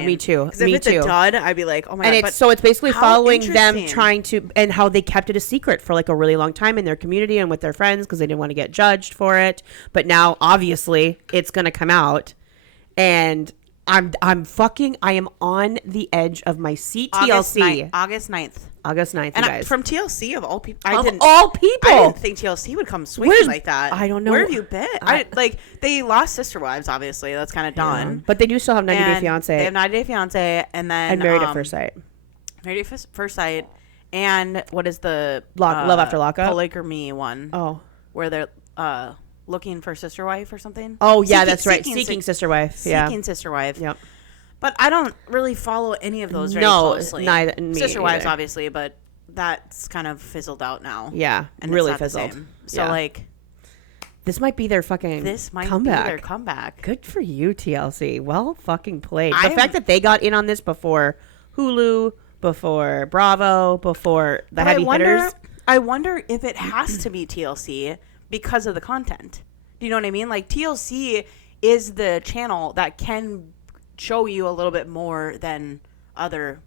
Me too. Because if it's a dud, I'd be like, oh my God. And it's basically following them trying to, and how they kept it a secret for like a really long time in their community and with their friends because they didn't want to get judged for it. But now obviously it's going to come out, and I am on the edge of my seat. TLC. August 9th. August 9th, and you guys. From TLC, of all people. I didn't think TLC would come swinging like that. I don't know. Where have you been? They lost Sister Wives, obviously. That's kind of done. Yeah. But they do still have 90 Day Fiancé. They have 90 Day Fiancé, and then... And Married at First Sight. Married at First Sight. And what is the... Love After Lockup? Polygamy one. Oh. Where they're looking for Sister Wife or something. Oh, yeah, that's right. Seeking Sister Wife. Yeah. Seeking Sister Wife. Yep. But I don't really follow any of those very closely. Neither me Sister Wives, either. obviously, but that's kind of fizzled out now. Yeah, and really it's not fizzled. The same. So this might be their fucking comeback. Good for you, TLC. Well fucking played. The fact that they got in on this before Hulu, before Bravo, before the heavy hitters. I wonder if it has to be TLC because of the content. Do you know what I mean? Like, TLC is the channel that can show you a little bit more than other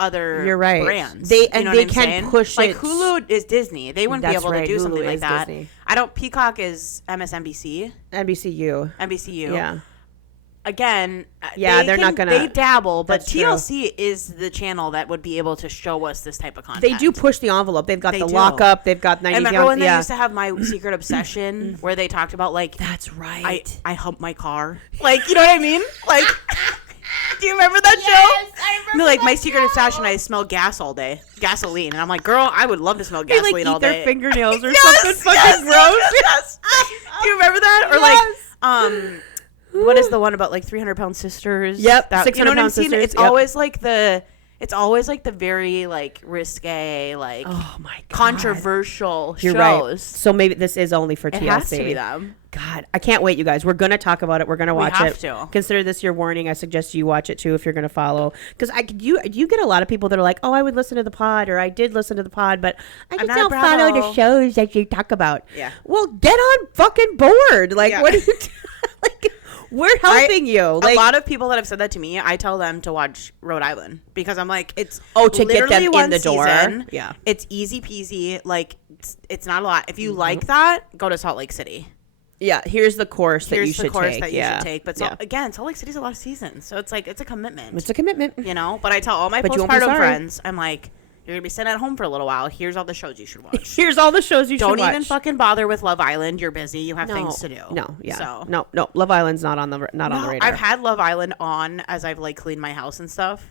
You're right. brands. They can saying? Push like it. Hulu is Disney. They wouldn't be able to do something like that. Disney. Peacock is MSNBC. NBCU. Yeah. Again, they're not gonna. They dabble, but That's TLC true. is the channel that would be able to show us this type of content. They do push the envelope. They've got the lockup. They've got 90 Remember when they used to have My Secret Obsession, where they talked about that's right. I hump my car, you know what I mean? Like, do you remember that show? I remember. Like, My Secret Obsession, I smell gas all day, gasoline, and I'm like, girl, I would love to smell gasoline all day. Their fingernails or something fucking gross. Yes. Do you remember that? Or what is the one about 300-pound sisters? Yep, 600-pound sisters. It's always like the very risque, oh my God, controversial You're shows. Right. So maybe this is only for TLC. It has to be them. God, I can't wait, you guys. We're gonna talk about it. We're gonna watch it. We have to. Consider this your warning. I suggest you watch it too if you're gonna follow. Because you get a lot of people that are like, oh, I would listen to the pod, or I did listen to the pod, but I just don't follow the shows that you talk about. Yeah. Well, get on fucking board. What are you? We're helping you. A lot of people that have said that to me, I tell them to watch Rhode Island because I'm like, it's to get them in the door. Season. Yeah, it's easy peasy. It's not a lot. If you like that, go to Salt Lake City. Yeah, here's the course that you should take. But again, Salt Lake City's a lot of seasons, so it's it's a commitment. It's a commitment, But I tell all my postpartum friends, I'm like, you're gonna be sitting at home for a little while. Here's all the shows you should watch. Here's all the shows you should watch. Don't even fucking bother with Love Island. You're busy. You have things to do. No. Love Island's not on the radar. I've had Love Island on as I've cleaned my house and stuff.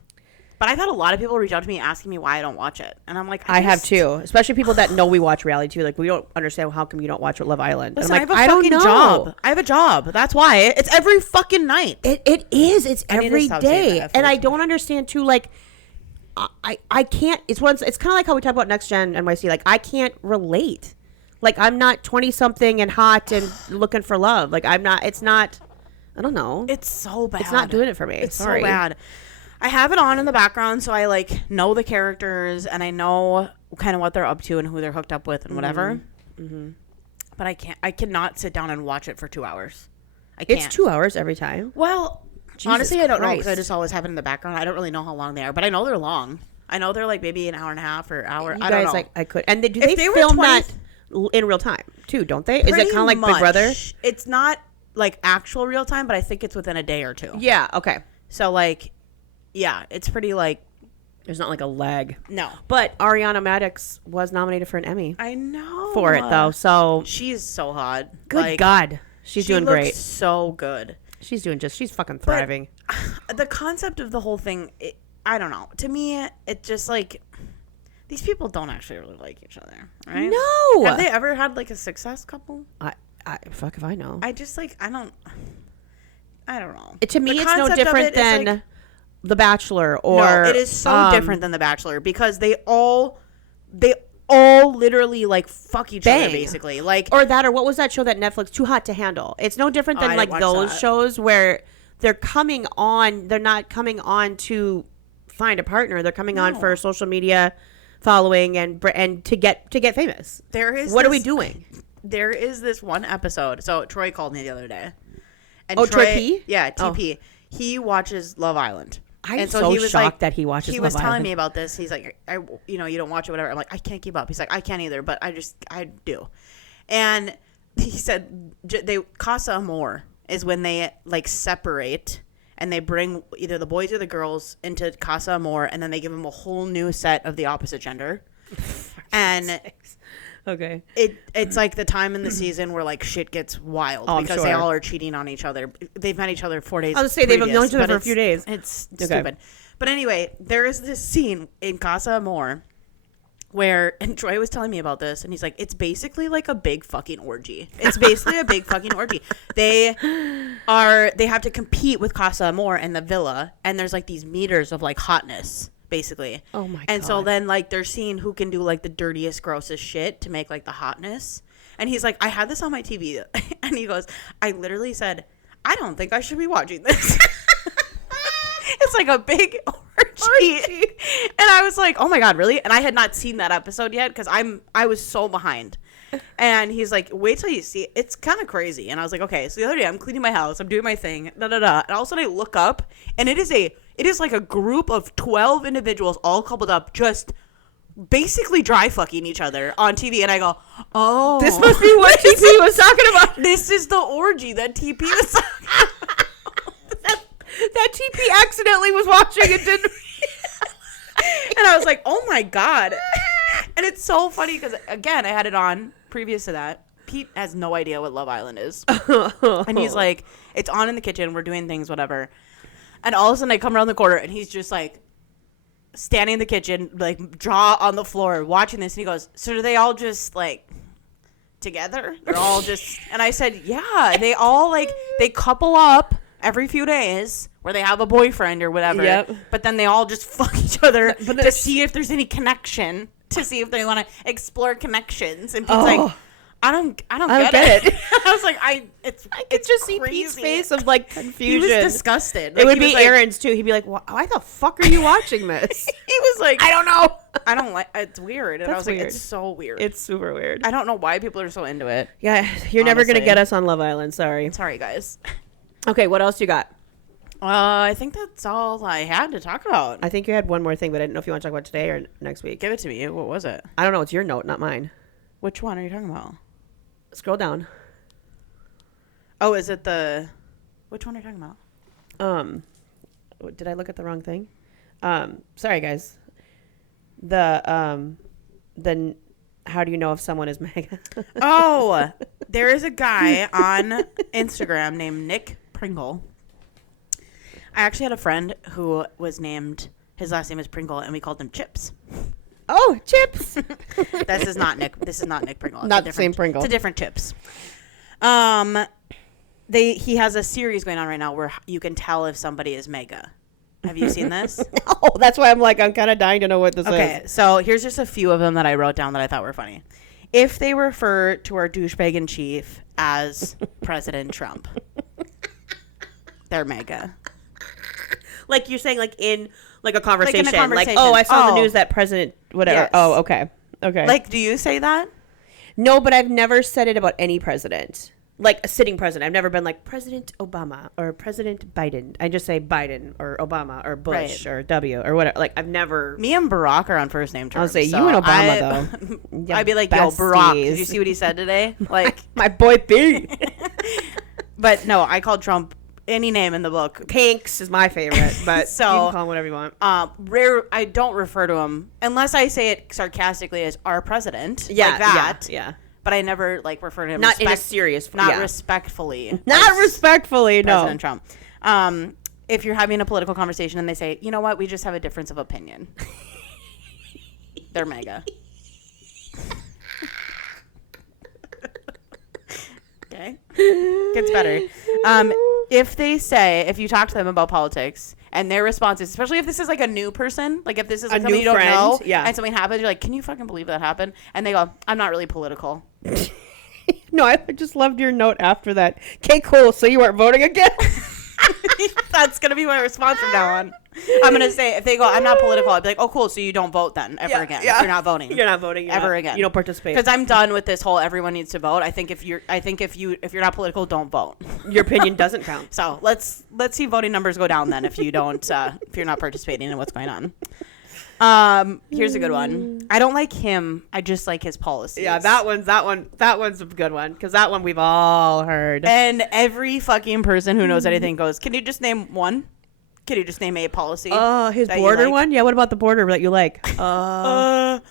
But I've had a lot of people reach out to me asking me why I don't watch it. And I'm like, I have too. Especially people that know we watch reality too. Like, we don't understand how come you don't watch Love Island. Listen, I'm like, I have a fucking don't know. job. I have a job. That's why. It's every fucking night. It is. It's every day. That And I don't understand too, like, I can't, it's kind of like how we talk about Next Gen NYC. Like, I can't relate. Like, I'm not 20 something and hot and looking for love. Like, I'm not, it's not, I don't know. It's so bad. It's not doing it for me. It's Sorry. so bad. I have it on in the background, so I like know the characters and I know kind of what they're up to and who they're hooked up with and whatever. Mm-hmm. But I cannot sit down and watch it for 2 hours. I can't. It's 2 hours every time. Well, Jesus honestly, I don't know because Christ. I just always have it in the background. I don't really know how long they are, but I know they're long. I know they're like maybe an hour and a half or hour. I don't know. Like, I could. And do If they they were film 20 that in real time too? Don't they? Is it Pretty kind of like much. Big Brother? It's not like actual real time, but I think it's within a day or two. Yeah. Okay. So like, yeah, it's pretty like. There's not like a lag. No. But Ariana Madix was nominated for an Emmy I know. for it though. So She's so hot. good Like, God, she's doing looks great. So good. She's fucking thriving. The concept of the whole thing, I don't know. To me, it's just like these people don't actually really like each other, right? No. Have they ever had like a success couple? I fuck if I know. I just like I don't know. To me, The it's no concept of different it is, than like, The Bachelor or no, it is so different than The Bachelor because they all literally like fuck each other Bang. basically. Like or what was that show that Netflix Too Hot to Handle? It's no different than I like didn't watch those that. shows where they're not coming on to find a partner. They're coming on for social media following and to get famous. What are we doing? There is this one episode. So Troy called me the other day. And Troy P? Yeah, TP. He watches Love Island. I'm And so he was shocked like, that he watches He Love was telling Island. me about this. He's like, you don't watch it, whatever. I'm like, I can't keep up. He's like, I can't either, but I do. And he said they Casa Amor is when they like separate and they bring either the boys or the girls into Casa Amor and then they give them a whole new set of the opposite gender. And Okay. It's like the time in the season where like shit gets wild because they all are cheating on each other. They've met each other 4 days. I was gonna say they've previous, known each other but for a few days. It's Okay. stupid. But anyway, there is this scene in Casa Amor where, and Troy was telling me about this, and he's like, it's basically like a big fucking orgy. It's basically a big fucking orgy. They have to compete with Casa Amor and the villa, and there's like these meters of like hotness. Basically. Oh my God. And so then like they're seeing who can do like the dirtiest, grossest shit to make like the hotness. And he's like, I had this on my TV. And he goes, I literally said, I don't think I should be watching this. It's like a big orgy. And I was like, oh my God, really? And I had not seen that episode yet because I was so behind. And he's like, wait till you see it. It's kind of crazy. And I was like, okay. So the other day I'm cleaning my house. I'm doing my thing. And all of a sudden I look up and it is like a group of 12 individuals all coupled up just basically dry fucking each other on TV. And I go, oh. This must be what TP was talking about. This is the orgy that TP was talking about. That TP accidentally was watching and didn't. And I was like, oh my God. And it's so funny because, again, I had it on previous to that. Pete has no idea what Love Island is. And he's like, it's on in the kitchen. We're doing things, whatever. And all of a sudden I come around the corner and he's just like standing in the kitchen, like jaw on the floor watching this. And he goes, so do they all just like together? They're all just, and I said, yeah, they all like, they couple up every few days where they have a boyfriend or whatever. Yep. But then they all just fuck each other to see if there's any connection, to see if they want to explore connections. And Pete's like, I don't get it. I was like, I could just see Pete's face of like confusion. He was disgusted. It would be Aaron's too. He'd be like, why the fuck are you watching this? He was like, I don't know. I don't like, it's weird. And I was That's like, weird. it's so weird. It's super weird. I don't know why people are so into it. Yeah, you're never going to Honestly. get us on Love Island. Sorry. Sorry, guys. Okay, what else you got? I think that's all I had to talk about. I think you had one more thing, but I didn't know if you want to talk about today or next week. Give it to me. What was it? I don't know. It's your note, not mine. Which one are you talking about? Scroll down. Oh, is it the... Which one are you talking about? Did I look at the wrong thing? Sorry, guys. The how do you know if someone is MAGA? Oh, there is a guy on Instagram named Nick Pringle. I actually had a friend who was named His last name is Pringle, and we called him Chips. Oh, Chips. This is not Nick. This is not Nick Pringle. It's not the same Pringle. It's a different Chips. He has a series going on right now where you can tell if somebody is MAGA. Have you seen this? No, that's why I'm kind of dying to know what this is. Okay, so here's just a few of them that I wrote down that I thought were funny. If they refer to our douchebag in chief as President Trump, they're MAGA. Like you're saying, like in like a conversation. Like, conversation. oh, I saw the news that President whatever. Yes. Oh, okay. Okay. Like, do you say that? No, but I've never said it about any president. Like a sitting president. I've never been like President Obama or President Biden. I just say Biden or Obama or Bush or W or whatever. Like I've never. Me and Barack are on first name terms. I'll say you and Obama though. I'd be like, yo, Barack, did you see what he said today? Like my boy B. But no, I called Trump any name in the book. Hanks is my favorite, but So, you can call him whatever you want. I don't refer to him unless I say it sarcastically as our president. Yeah, like that. Yeah. But I never like refer to him Not in a serious, respectfully. Not respectfully, President no. Trump. If you're having a political conversation and they say, you know what, we just have a difference of opinion. They're MAGA. Okay. Gets better. If you talk to them about politics and their response is, especially if this is like a new person, like if this is like somebody you don't know and something happens, you're like, can you fucking believe that happened? And they go, I'm not really political. No, I just loved your note after that. Okay, cool. So you weren't voting again? That's going to be my response from now on. I'm going to say, if they go, I'm not political, I'd be like, oh, cool. So you don't vote then ever again. Yeah. You're not voting. You're not voting ever again. You don't participate. Because I'm done with this whole everyone needs to vote. I think if you're not political, don't vote. Your opinion doesn't count. So let's see voting numbers go down then if you don't if you're not participating in what's going on. Here's a good one. I don't like him. I just like his policies. Yeah, that one's a good one because that one we've all heard. And every fucking person who knows anything goes, can you just name one? Can you just name a policy? His border one? Yeah, what about the border that you like? Well,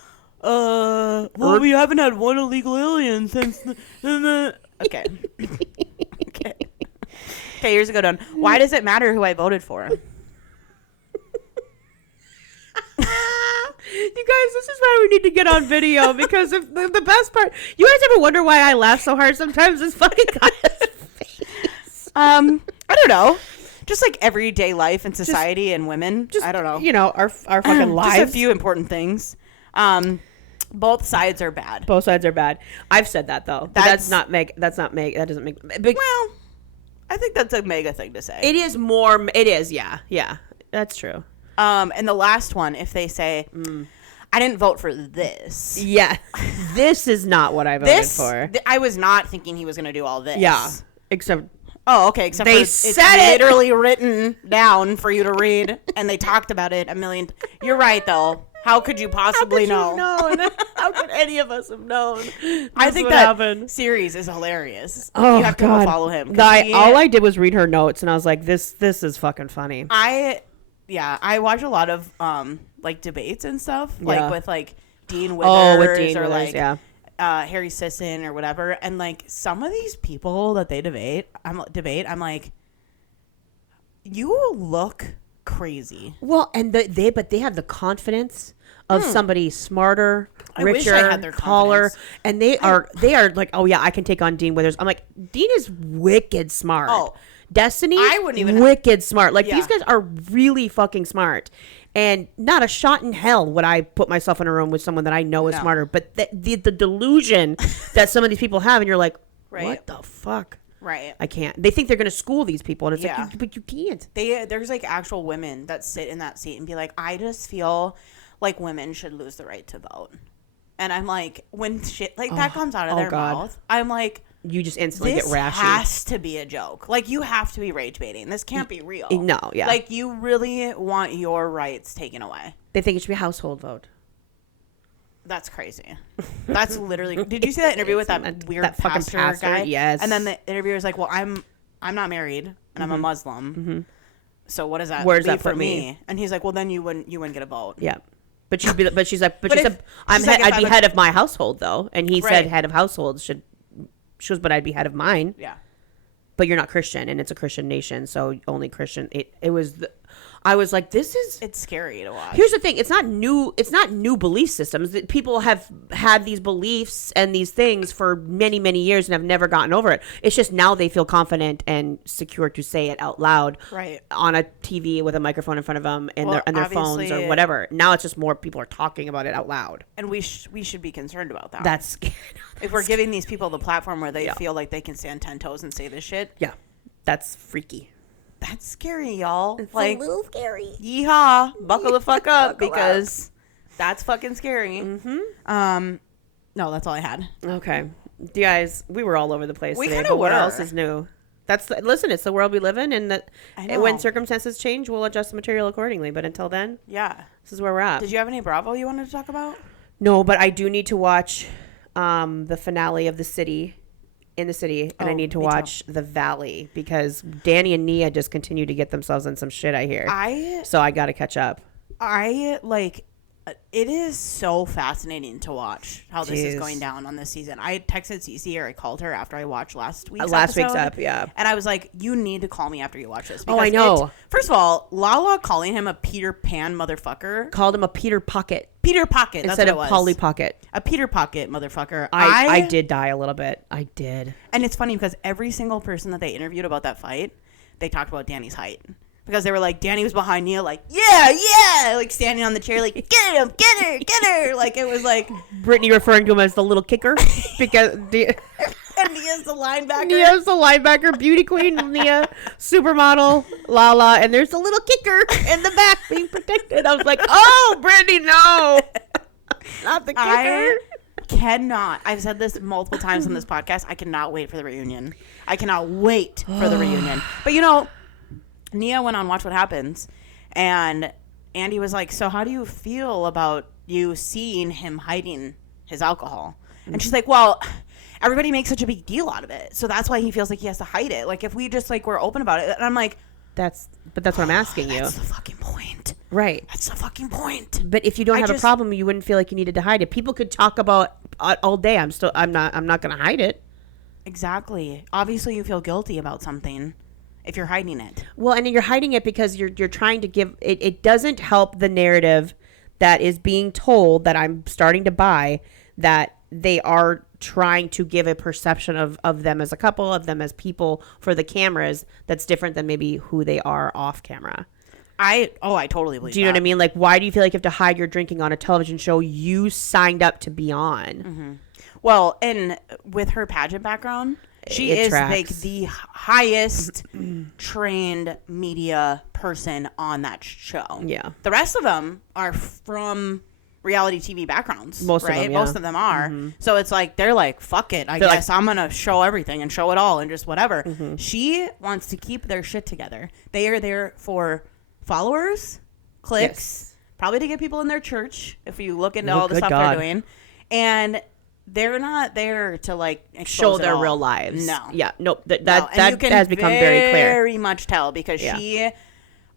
we haven't had one illegal alien since okay. Okay, here's a good one. Why does it matter who I voted for? You guys, this is why we need to get on video because if the best part, you guys ever wonder why I laugh so hard sometimes? This fucking guy's face. I don't know. Just like everyday life and society and women. I don't know. You know, our fucking lives. Just a few important things. Both sides are bad. Both sides are bad. I've said that though. That doesn't make big. Well, I think that's a MAGA thing to say. It is more. It is. Yeah. Yeah. That's true. And the last one, if they say, I didn't vote for this. Yeah. This is not what I voted for. I was not thinking he was going to do all this. Yeah. Except. Oh, okay. Except they it's literally written down for you to read, and they talked about it a million. You're right, though. How could you possibly know? How could any of us have known? I think that series is hilarious. Oh, you have to God. go follow him. All I did was read her notes, and I was like, "This is fucking funny." I watch a lot of like debates and stuff, like with like Dean Withers Harry Sisson or whatever, and like some of these people that they debate, I'm like, you look crazy. Well, and they have the confidence of somebody smarter, richer, taller, and they are like, oh yeah, I can take on Dean Withers. I'm like, Dean is wicked smart. Oh, Destiny, I wouldn't even wicked smart. Like these guys are really fucking smart, and not a shot in hell would I put myself in a room with someone that I know is smarter. But the delusion that some of these people have, and you're like, what the fuck? Right. I can't. They think they're going to school these people, and it's like, but you can't. There's like actual women that sit in that seat and be like, I just feel like women should lose the right to vote. And I'm like, when shit like that comes out of their mouth, I'm like, you just instantly get rashy. This has to be a joke. Like, you have to be rage baiting. This can't be real. No, yeah. Like, you really want your rights taken away. They think it should be a household vote. That's crazy. That's literally. Did you see that interview with that weird pastor guy? Yes. And then the interviewer's like, "Well, I'm not married and I'm a Muslim. Mm-hmm. So what does that Where's leave that for put me?" And he's like, "Well, then you wouldn't get a vote." Yeah. But she's like, I'd be head of my household though, and he said head of household should. She goes, but I'd be head of mine. Yeah. But you're not Christian, and it's a Christian nation, so only Christian. It was. I was like, it's scary to watch. Here's the thing. It's not new belief systems. That people have had these beliefs and these things for many, many years and have never gotten over it. It's just now they feel confident and secure to say it out loud, right, on a TV with a microphone in front of them and their phones or whatever. Now it's just more people are talking about it out loud. And we should be concerned about that. That's if we're giving these people the platform where they feel like they can stand 10 toes and say this shit. Yeah. That's freaky. That's scary, y'all. It's a little scary. Yeehaw. Buckle the fuck up because that's fucking scary. Mm-hmm. No, that's all I had. Okay. You guys, we were all over the place today, kinda but what were. else is new? Listen, it's the world we live in, and when circumstances change, we'll adjust the material accordingly. But until then, this is where we're at. Did you have any Bravo you wanted to talk about? No, but I do need to watch the finale of In the City, and I need to watch The Valley because Danny and Nia just continue to get themselves in some shit, I hear. So I got to catch up. It is so fascinating to watch how this is going down on this season. I texted Cece or I called her after I watched last week's episode. Yeah. And I was like, you need to call me after you watch this. Oh, I know. First of all, Lala calling him a Peter Pan motherfucker. Called him a Peter Pocket. Peter Pocket. Instead of Polly Pocket. A Peter Pocket motherfucker. I did die a little bit. I did. And it's funny because every single person that they interviewed about that fight, they talked about Danny's height. Because they were like, Danny was behind Nia, like, yeah, like standing on the chair, like, get him, get her. Like, it was like. Brittany referring to him as the little kicker. Because. And Nia's the linebacker. Nia's the linebacker, beauty queen, Nia, supermodel, Lala, and there's a little kicker in the back being protected. I was like, oh, Brittany, no. Not the kicker. I've said this multiple times on this podcast, I cannot wait for the reunion. I cannot wait for the reunion. But, Nia went on Watch What Happens, and Andy was like, so how do you feel about you seeing him hiding his alcohol? And she's like, well, everybody makes such a big deal out of it, so that's why he feels like he has to hide it. Like, if we just, like, were open about it. And I'm like... But that's what I'm asking you. That's the fucking point. Right. That's the fucking point. But if you don't have a problem, you wouldn't feel like you needed to hide it. People could talk about all day. I'm not going to hide it. Exactly. Obviously, you feel guilty about something if you're hiding it. Well, and you're hiding it because you're trying to give it. It doesn't help the narrative that is being told that I'm starting to buy, that they are trying to give a perception of them as a couple, of them as people for the cameras that's different than maybe who they are off camera. I totally believe that. Do you know what I mean? Like, why do you feel like you have to hide your drinking on a television show you signed up to be on? Mm-hmm. Well, and with her pageant background, she is like the highest trained media person on that show. Yeah. The rest of them are from reality TV backgrounds. Most of them, yeah. Most of them are. Mm-hmm. So it's like, they're like, fuck it. I guess I'm going to show everything and show it all and just whatever. Mm-hmm. She wants to keep their shit together. They are there for followers, clicks, probably to get people in their church, if you look into all the stuff they're doing. And they're not there to like show their real lives. No. Yeah. Nope. That has become very clear. Very much tell because she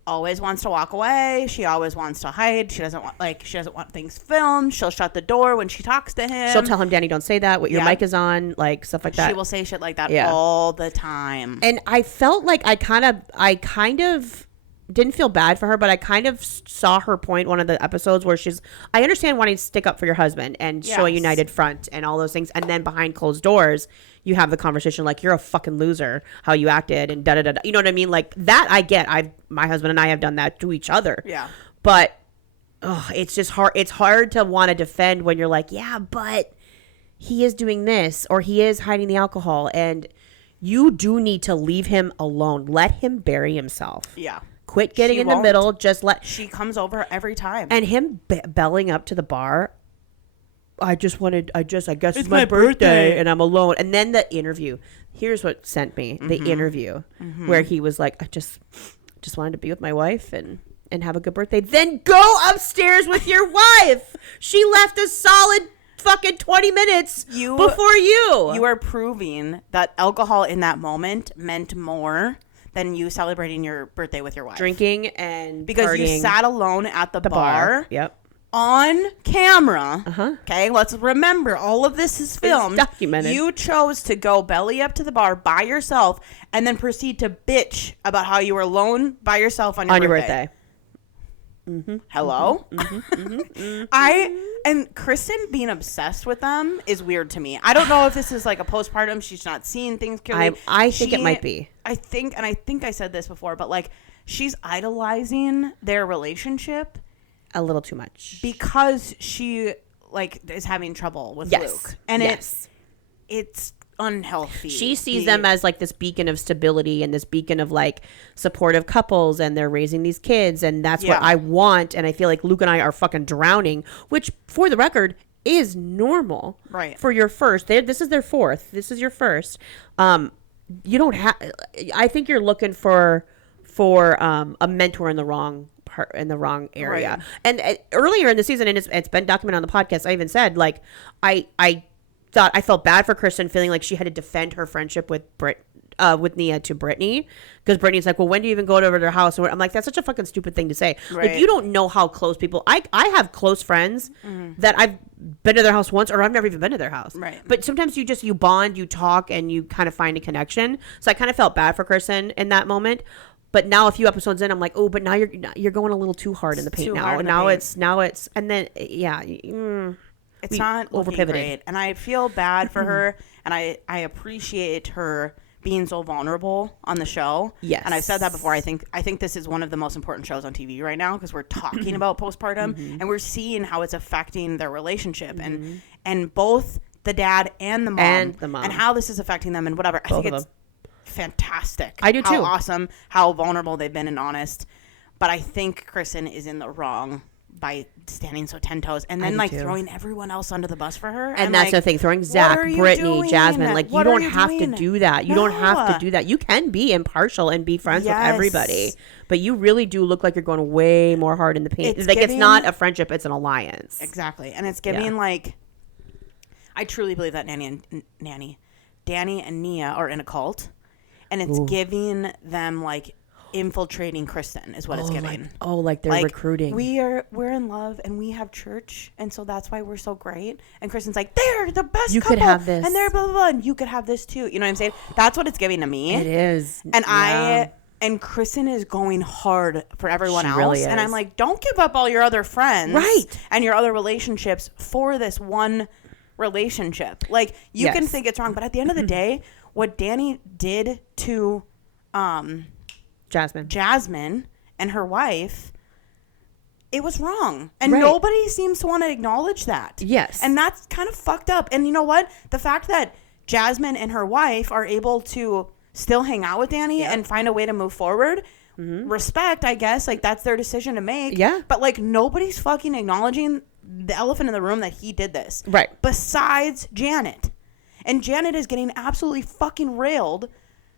always wants to walk away. She always wants to hide. She doesn't want things filmed. She'll shut the door when she talks to him. She'll tell him, Danny, don't say that. What your mic is on, like stuff like that. She will say shit like that all the time. And I felt like I kind of didn't feel bad for her, but I kind of saw her point one of the episodes where I understand wanting to stick up for your husband and show a united front and all those things. And then behind closed doors, you have the conversation like, you're a fucking loser, how you acted and da-da-da-da. You know what I mean? Like that I get. My husband and I have done that to each other. Yeah. But it's just hard. It's hard to want to defend when you're like, yeah, but he is doing this or he is hiding the alcohol. And you do need to leave him alone. Let him bury himself. Yeah. Quit getting in the middle. She comes over every time. And him belling up to the bar. I guess it's my birthday and I'm alone. And then the interview. Here's what sent me. The interview where he was like, I just wanted to be with my wife and have a good birthday. Then go upstairs with your wife. She left a solid fucking 20 minutes before you. You are proving that alcohol in that moment meant more than you celebrating your birthday with your wife. Drinking and because partying. You sat alone at the bar. Yep. On camera. Okay, let's remember all of this is filmed. It's documented. You chose to go belly up to the bar by yourself and then proceed to bitch about how you were alone by yourself on your birthday. Hello? And Kristen being obsessed with them is weird to me. I don't know if this is like a postpartum. She's not seeing things clearly. I think it might be. I think I said this before, but like she's idolizing their relationship a little too much because she like is having trouble with Luke. And it's unhealthy. She sees them as like this beacon of stability and this beacon of like supportive couples, and they're raising these kids, and that's what I want. And I feel like Luke and I are fucking drowning, which for the record is normal, right? For your first, this is their fourth. This is your first. You don't have. I think you're looking for a mentor in the wrong area. Right. And earlier in the season, and it's been documented on the podcast, I even said like I thought I felt bad for Kristen, feeling like she had to defend her friendship with Nia to Brittany, because Brittany's like, well, when do you even go over to their house? And I'm like, that's such a fucking stupid thing to say. Right. Like, you don't know how close people. I have close friends that I've been to their house once, or I've never even been to their house. Right. But sometimes you bond, you talk, and you kind of find a connection. So I kind of felt bad for Kristen in that moment. But now a few episodes in, I'm like, oh, but now you're going a little too hard in the paint now. Now it's and then it's not over pivoted, and I feel bad for her, and I appreciate her being so vulnerable on the show. Yes, and I've said that before. I think this is one of the most important shows on TV right now, because we're talking about postpartum, and we're seeing how it's affecting their relationship, and both the dad and the mom, and how this is affecting them, and whatever. I think it's fantastic. I do too. How awesome, how vulnerable they've been and honest. But I think Kristen is in the wrong by standing so 10 toes, and then like throwing everyone else under the bus for her. And that's the thing, throwing Zach, Brittany, Jasmine, like you don't have to do that. You don't have to do that. You can be impartial and be friends with everybody, but you really do look like you're going way more hard in the paint. It's not a friendship, it's an alliance. Exactly. And it's giving like, I truly believe that Danny and Nia are in a cult, and it's giving them like infiltrating Kristen is what it's giving. Like they're recruiting. We're in love and we have church, and so that's why we're so great. And Kristen's like, they're the best couple, could have this, and they're blah blah blah, and you could have this too. You know what I'm saying? That's what it's giving to me. It is. And and Kristen is going hard for everyone else. Really is. And I'm like, don't give up all your other friends and your other relationships for this one relationship. Like, you can think it's wrong, but at the end of the day, what Danny did to Jasmine and her wife, it was wrong. And nobody seems to want to acknowledge that. Yes. And that's kind of fucked up. And you know what? The fact that Jasmine and her wife are able to still hang out with Danny and find a way to move forward, respect, I guess. Like, that's their decision to make. Yeah. But, like, nobody's fucking acknowledging the elephant in the room that he did this. Right. Besides Janet. And Janet is getting absolutely fucking railed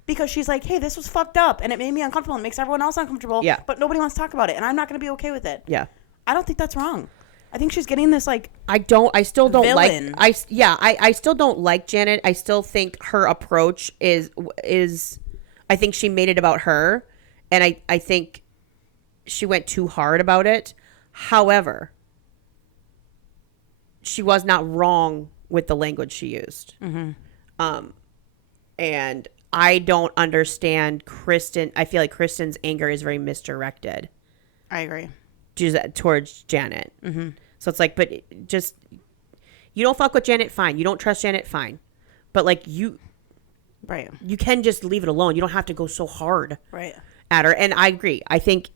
because she's like, hey, this was fucked up, and it made me uncomfortable, and it makes everyone else uncomfortable, but nobody wants to talk about it, and I'm not going to be okay with it. Yeah. I don't think that's wrong. I think she's getting this, like, I still don't villain. I still don't like Janet. I still think her approach is I think she made it about her, and I think she went too hard about it. However, she was not wrong with the language she used. And I don't understand Kristen. I feel like Kristen's anger is very misdirected. I agree. Towards Janet. So it's like, but just, you don't fuck with Janet, fine. You don't trust Janet, fine. But like you can just leave it alone. You don't have to go so hard at her. And I agree. I think,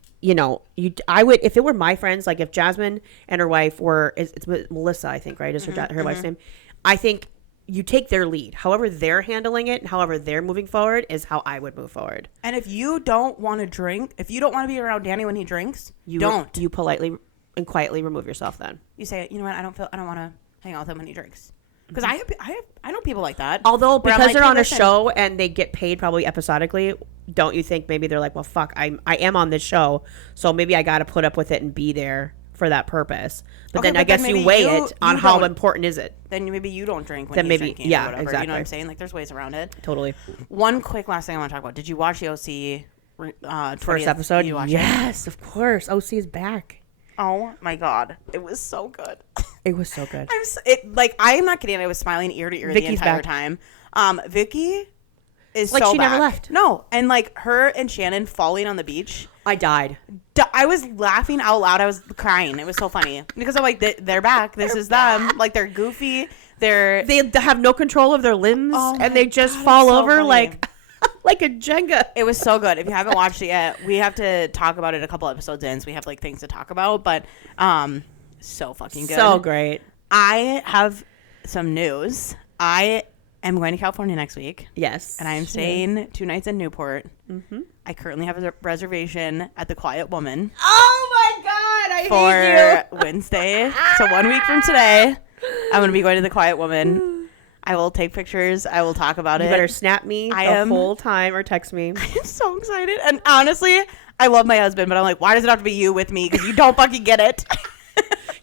I would, if it were my friends, like if Jasmine and her wife were, it's Melissa, I think, right? Is her wife's name? I think you take their lead. However they're handling it, however they're moving forward is how I would move forward. And if you don't want to drink, if you don't want to be around Danny when he drinks, don't. You politely and quietly remove yourself then. You say, you know what, I don't want to hang out with him when he drinks. Because I know people like that. Although, because they're on a show and they get paid probably episodically, don't you think maybe they're like, well, fuck, I am on this show, so maybe I got to put up with it and be there for that purpose. But then I guess you weigh it on how important is it. Then maybe you don't drink when he's drinking or whatever. Exactly. You know what I'm saying? Like, there's ways around it. Totally. One quick last thing I want to talk about. Did you watch the OC first episode? Yes, of course. OC is back. Oh my God. It was so good. It was so good. I'm not kidding. I was smiling ear to ear the entire time. Vicky is like, so she back. Never left. No. And like her and Shannon falling on the beach. I died. I was laughing out loud. I was crying. It was so funny because I'm like, they're back. This is them. Like, they're goofy. They have no control of their limbs, and they just fall over like a Jenga. It was so good. If you haven't watched it yet, we have to talk about it a couple episodes in, so we have like things to talk about. But so fucking good. So great. I have some news. I am going to California next week. Yes. And I am staying 2 nights in Newport. Mm-hmm. I currently have a reservation at the Quiet Woman. Oh my God, I hate for Wednesday. So 1 week from today, I'm going to be going to the Quiet Woman. I will take pictures. I will talk about it. You better snap me the whole time or text me. I'm so excited. And honestly, I love my husband, but I'm like, why does it have to be you with me? Because you don't fucking get it.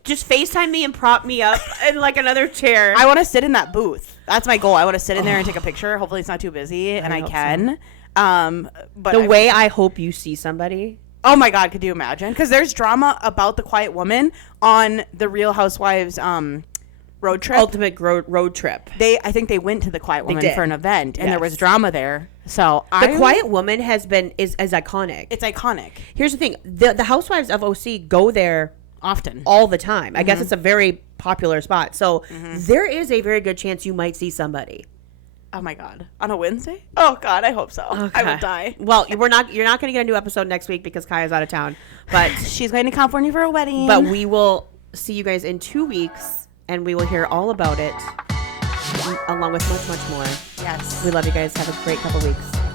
Just FaceTime me and prop me up in like another chair. I want to sit in that booth. That's my goal. I want to sit in there and take a picture. Hopefully it's not too busy, and I can. So. But the way I hope you see somebody. Oh my God, could you imagine? Because there's drama about the Quiet Woman on the Real Housewives road trip. Ultimate road trip. I think they went to the Quiet Woman for an event, and there was drama there. So the Quiet Woman is iconic. It's iconic. Here's the thing: the Housewives of OC go there often, all the time. I guess it's a very popular spot. So there is a very good chance you might see somebody. Oh my God, on a Wednesday? Oh God, I hope so. Okay. I will die. Well, you're not going to get a new episode next week because Kiah's out of town, but she's going to California for a wedding. But we will see you guys in 2 weeks, and we will hear all about it, along with much, much more. Yes. We love you guys. Have a great couple weeks.